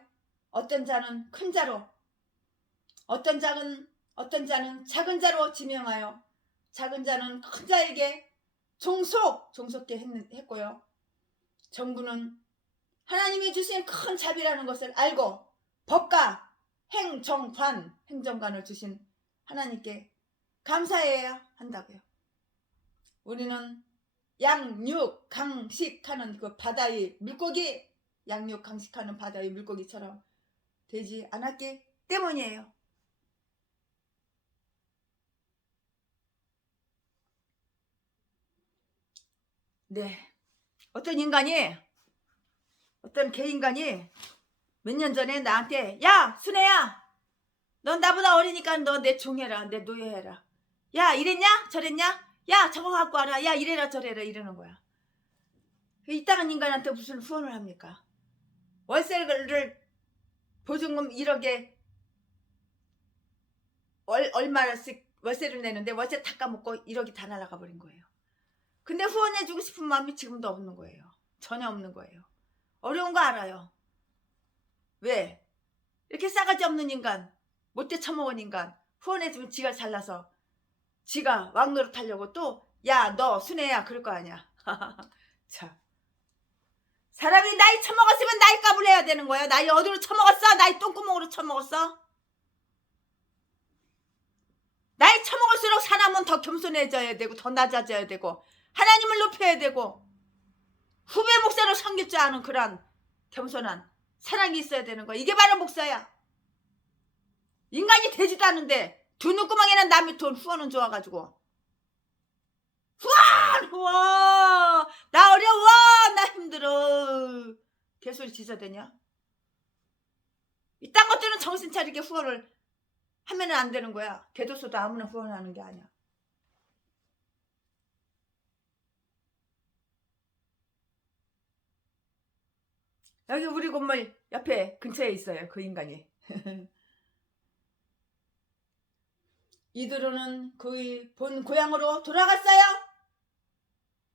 어떤 자는 큰 자로, 어떤 자는 작은 자로 지명하여 작은 자는 큰 자에게 종속게 했고요. 정부는 하나님이 주신 큰 자비라는 것을 알고 법과 행정관을 주신 하나님께 감사해야 한다고요. 우리는 양육 강식하는 그 바다의 물고기, 양육 강식하는 바다의 물고기처럼 되지 않았기 때문이에요. 네, 어떤 개인간이 몇 년 전에 나한테, 야 순애야, 넌 나보다 어리니까 너 내 종해라, 내 노예해라. 야 이랬냐 저랬냐, 야 저거 갖고 와라, 야 이래라 저래라 이러는 거야. 이따간 인간한테 무슨 후원을 합니까? 월세를 보증금 1억에 얼마씩 월세를 내는데 월세 다 까먹고 1억이 다 날아가 버린 거예요. 근데 후원해주고 싶은 마음이 지금도 없는 거예요. 전혀 없는 거예요. 어려운 거 알아요. 왜? 이렇게 싸가지 없는 인간, 못돼 처먹은 인간 후원해주면 지가 잘나서 지가 왕노릇 하려고 또 야 너 순애야 그럴 거 아니야. 참, 사람이 나이 처먹었으면 나이 값을 해야 되는 거야. 나이 어디로 처먹었어? 나이 똥구멍으로 처먹었어? 나이 처먹을수록 사람은 더 겸손해져야 되고 더 낮아져야 되고 하나님을 높여야 되고 후배 목사로 섬길 줄 아는 그런 겸손한 사랑이 있어야 되는 거야. 이게 바로 목사야. 인간이 되지도 않은데 두 눈구멍에는 남의 돈 후원은 좋아가지고 후원 나 어려워 나 힘들어 개소리 지저대냐. 이딴 것들은 정신 차리게 후원을 하면은 안 되는 거야. 개도소도 아무나 후원하는 게 아니야. 여기 우리 건물 옆에 근처에 있어요. 그 인간이. 이드로는 그의 본 고향으로 돌아갔어요.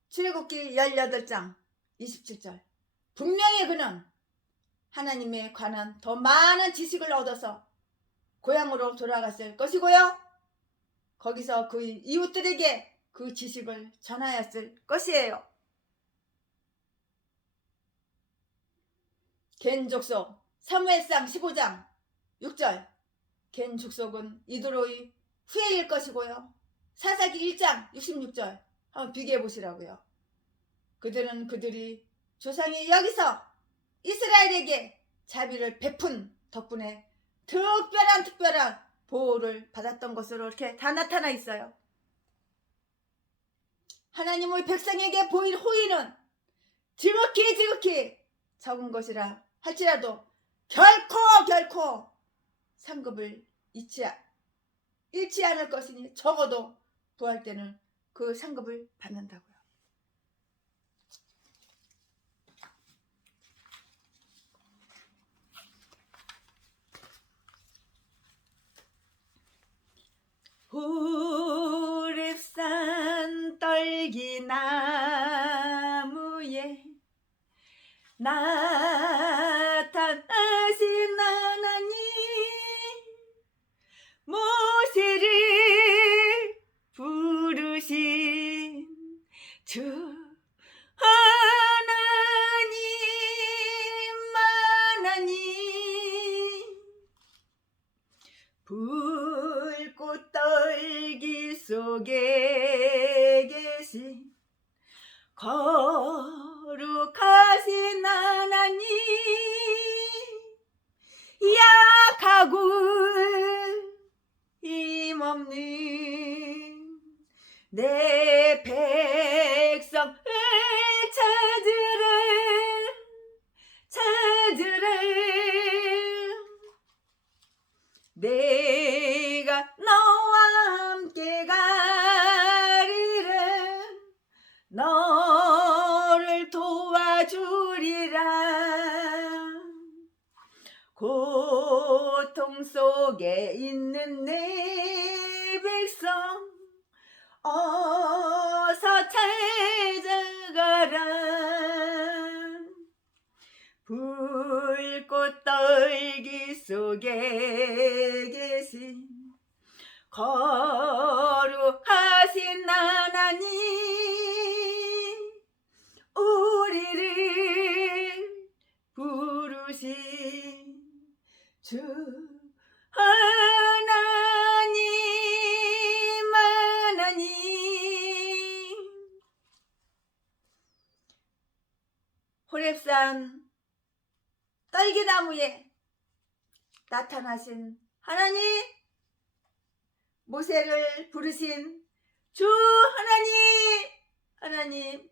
출애굽기 18장 27절. 분명히 그는 하나님에 관한 더 많은 지식을 얻어서 고향으로 돌아갔을 것이고요. 거기서 그의 이웃들에게 그 지식을 전하였을 것이에요. 겐 족속 사무엘상 15장 6절. 겐 족속은 이드로의 후예일 것이고요. 사사기 1장 66절 한번 비교해 보시라고요. 그들은 그들이 조상이 여기서 이스라엘에게 자비를 베푼 덕분에 특별한 보호를 받았던 것으로 이렇게 다 나타나 있어요. 하나님의 백성에게 보일 호의는 지극히 적은 것이라 할지라도 결코 상급을 잃지 않을 것이니 적어도 부활 때는 그 상급을 받는다고요. 호렙산 떨기나무에 나타나신 하나님, 모세를 부르신 주 하나님, 불꽃 떨기 속에 계신 거룩하신 하나님, 약하고 힘없는 내 백성을 찾으라. 내가 너와 함께 가리라. 너를 도와주리라. 고통 속에 있는 내 백성 어서 찾아가라. 불꽃 떨기 속에 계신 거룩하신 하나님, 우리를 부르신 주 하나님, 호렙산 떨기나무에 나타나신 하나님, 모세를 부르신 주 하나님,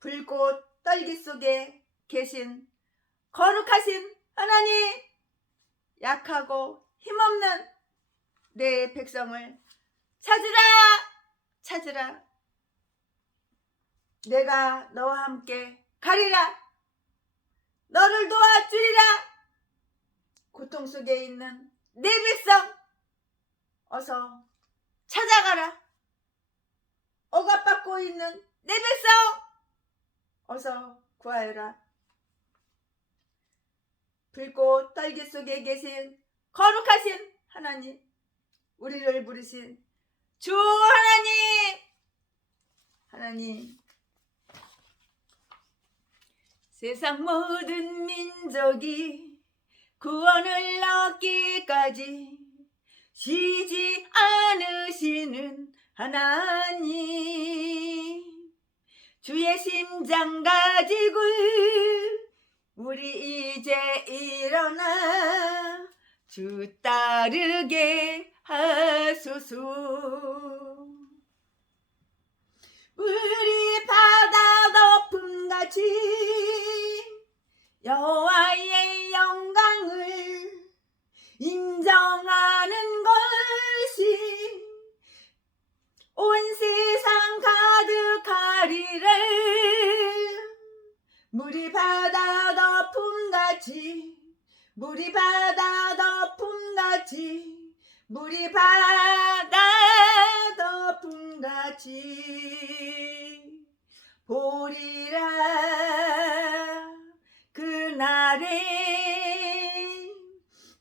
불꽃 떨기 속에 계신 거룩하신 하나님, 약하고 힘없는 내 백성을 찾으라. 내가 너와 함께 가리라. 너를 도와주리라. 고통 속에 있는 내 백성 어서 찾아가라. 억압받고 있는 내 백성 어서 구하여라. 불꽃 떨기 속에 계신 거룩하신 하나님, 우리를 부르신 주 하나님, 세상 모든 민족이 구원을 얻기까지 쉬지 않으시는 하나님, 주의 심장 가지고 우리 이제 일어나 주 따르게 하소서. 우리 바다 덮음같이 여호와의 영광을 인정하는 것이 온 세상 가득하리를. 물이 바다 덮음같이, 물이 바다 덮음같이, 물이 바다 덮음같이 보리라. 그날에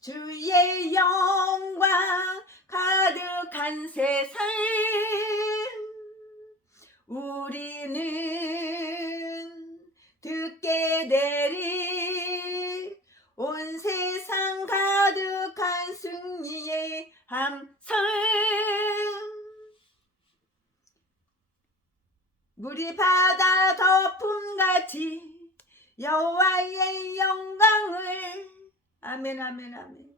주의 영광 가득한 세상, 우리는 듣게 되리. 온 세상 가득한 승리의 함성. 물이 바다 덮음같이 여호와의 영광을. 아멘 아멘 아멘.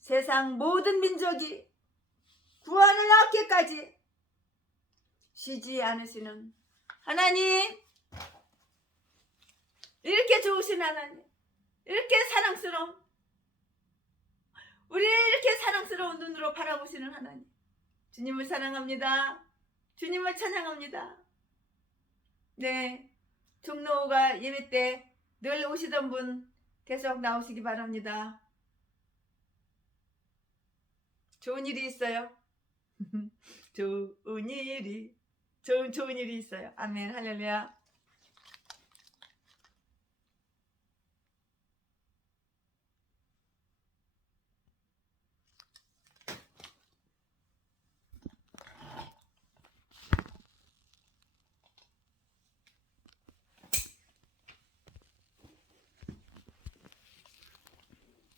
세상 모든 민족이 구원을 얻기까지 쉬지 않으시는 하나님, 이렇게 좋으신 하나님, 이렇게 사랑스러운, 우리를 이렇게 사랑스러운 눈으로 바라보시는 하나님, 주님을 사랑합니다. 주님을 찬양합니다. 네, 종로가 예배 때 늘 오시던 분 계속 나오시기 바랍니다. 좋은 일이 있어요. 좋은 일이, 좋은 일이 있어요. 아멘, 할렐루야.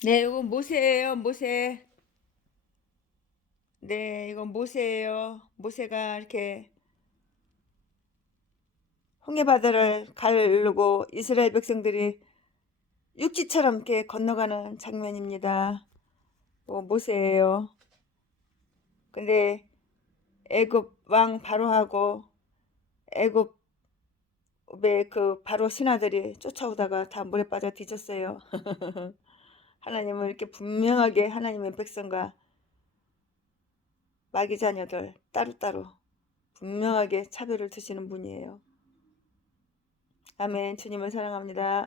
네, 이거 모세예요, 모세. 네, 이건 모세예요. 모세가 이렇게 홍해바다를 가르고 이스라엘 백성들이 육지처럼 이렇게 건너가는 장면입니다. 모세예요. 근데 애굽 왕 바로하고 애굽의 그 바로 신하들이 쫓아오다가 다 물에 빠져 뒤졌어요. 하나님은 이렇게 분명하게 하나님의 백성과 마귀 자녀들 따로따로 분명하게 차별을 두시는 분이에요. 아멘. 주님을 사랑합니다.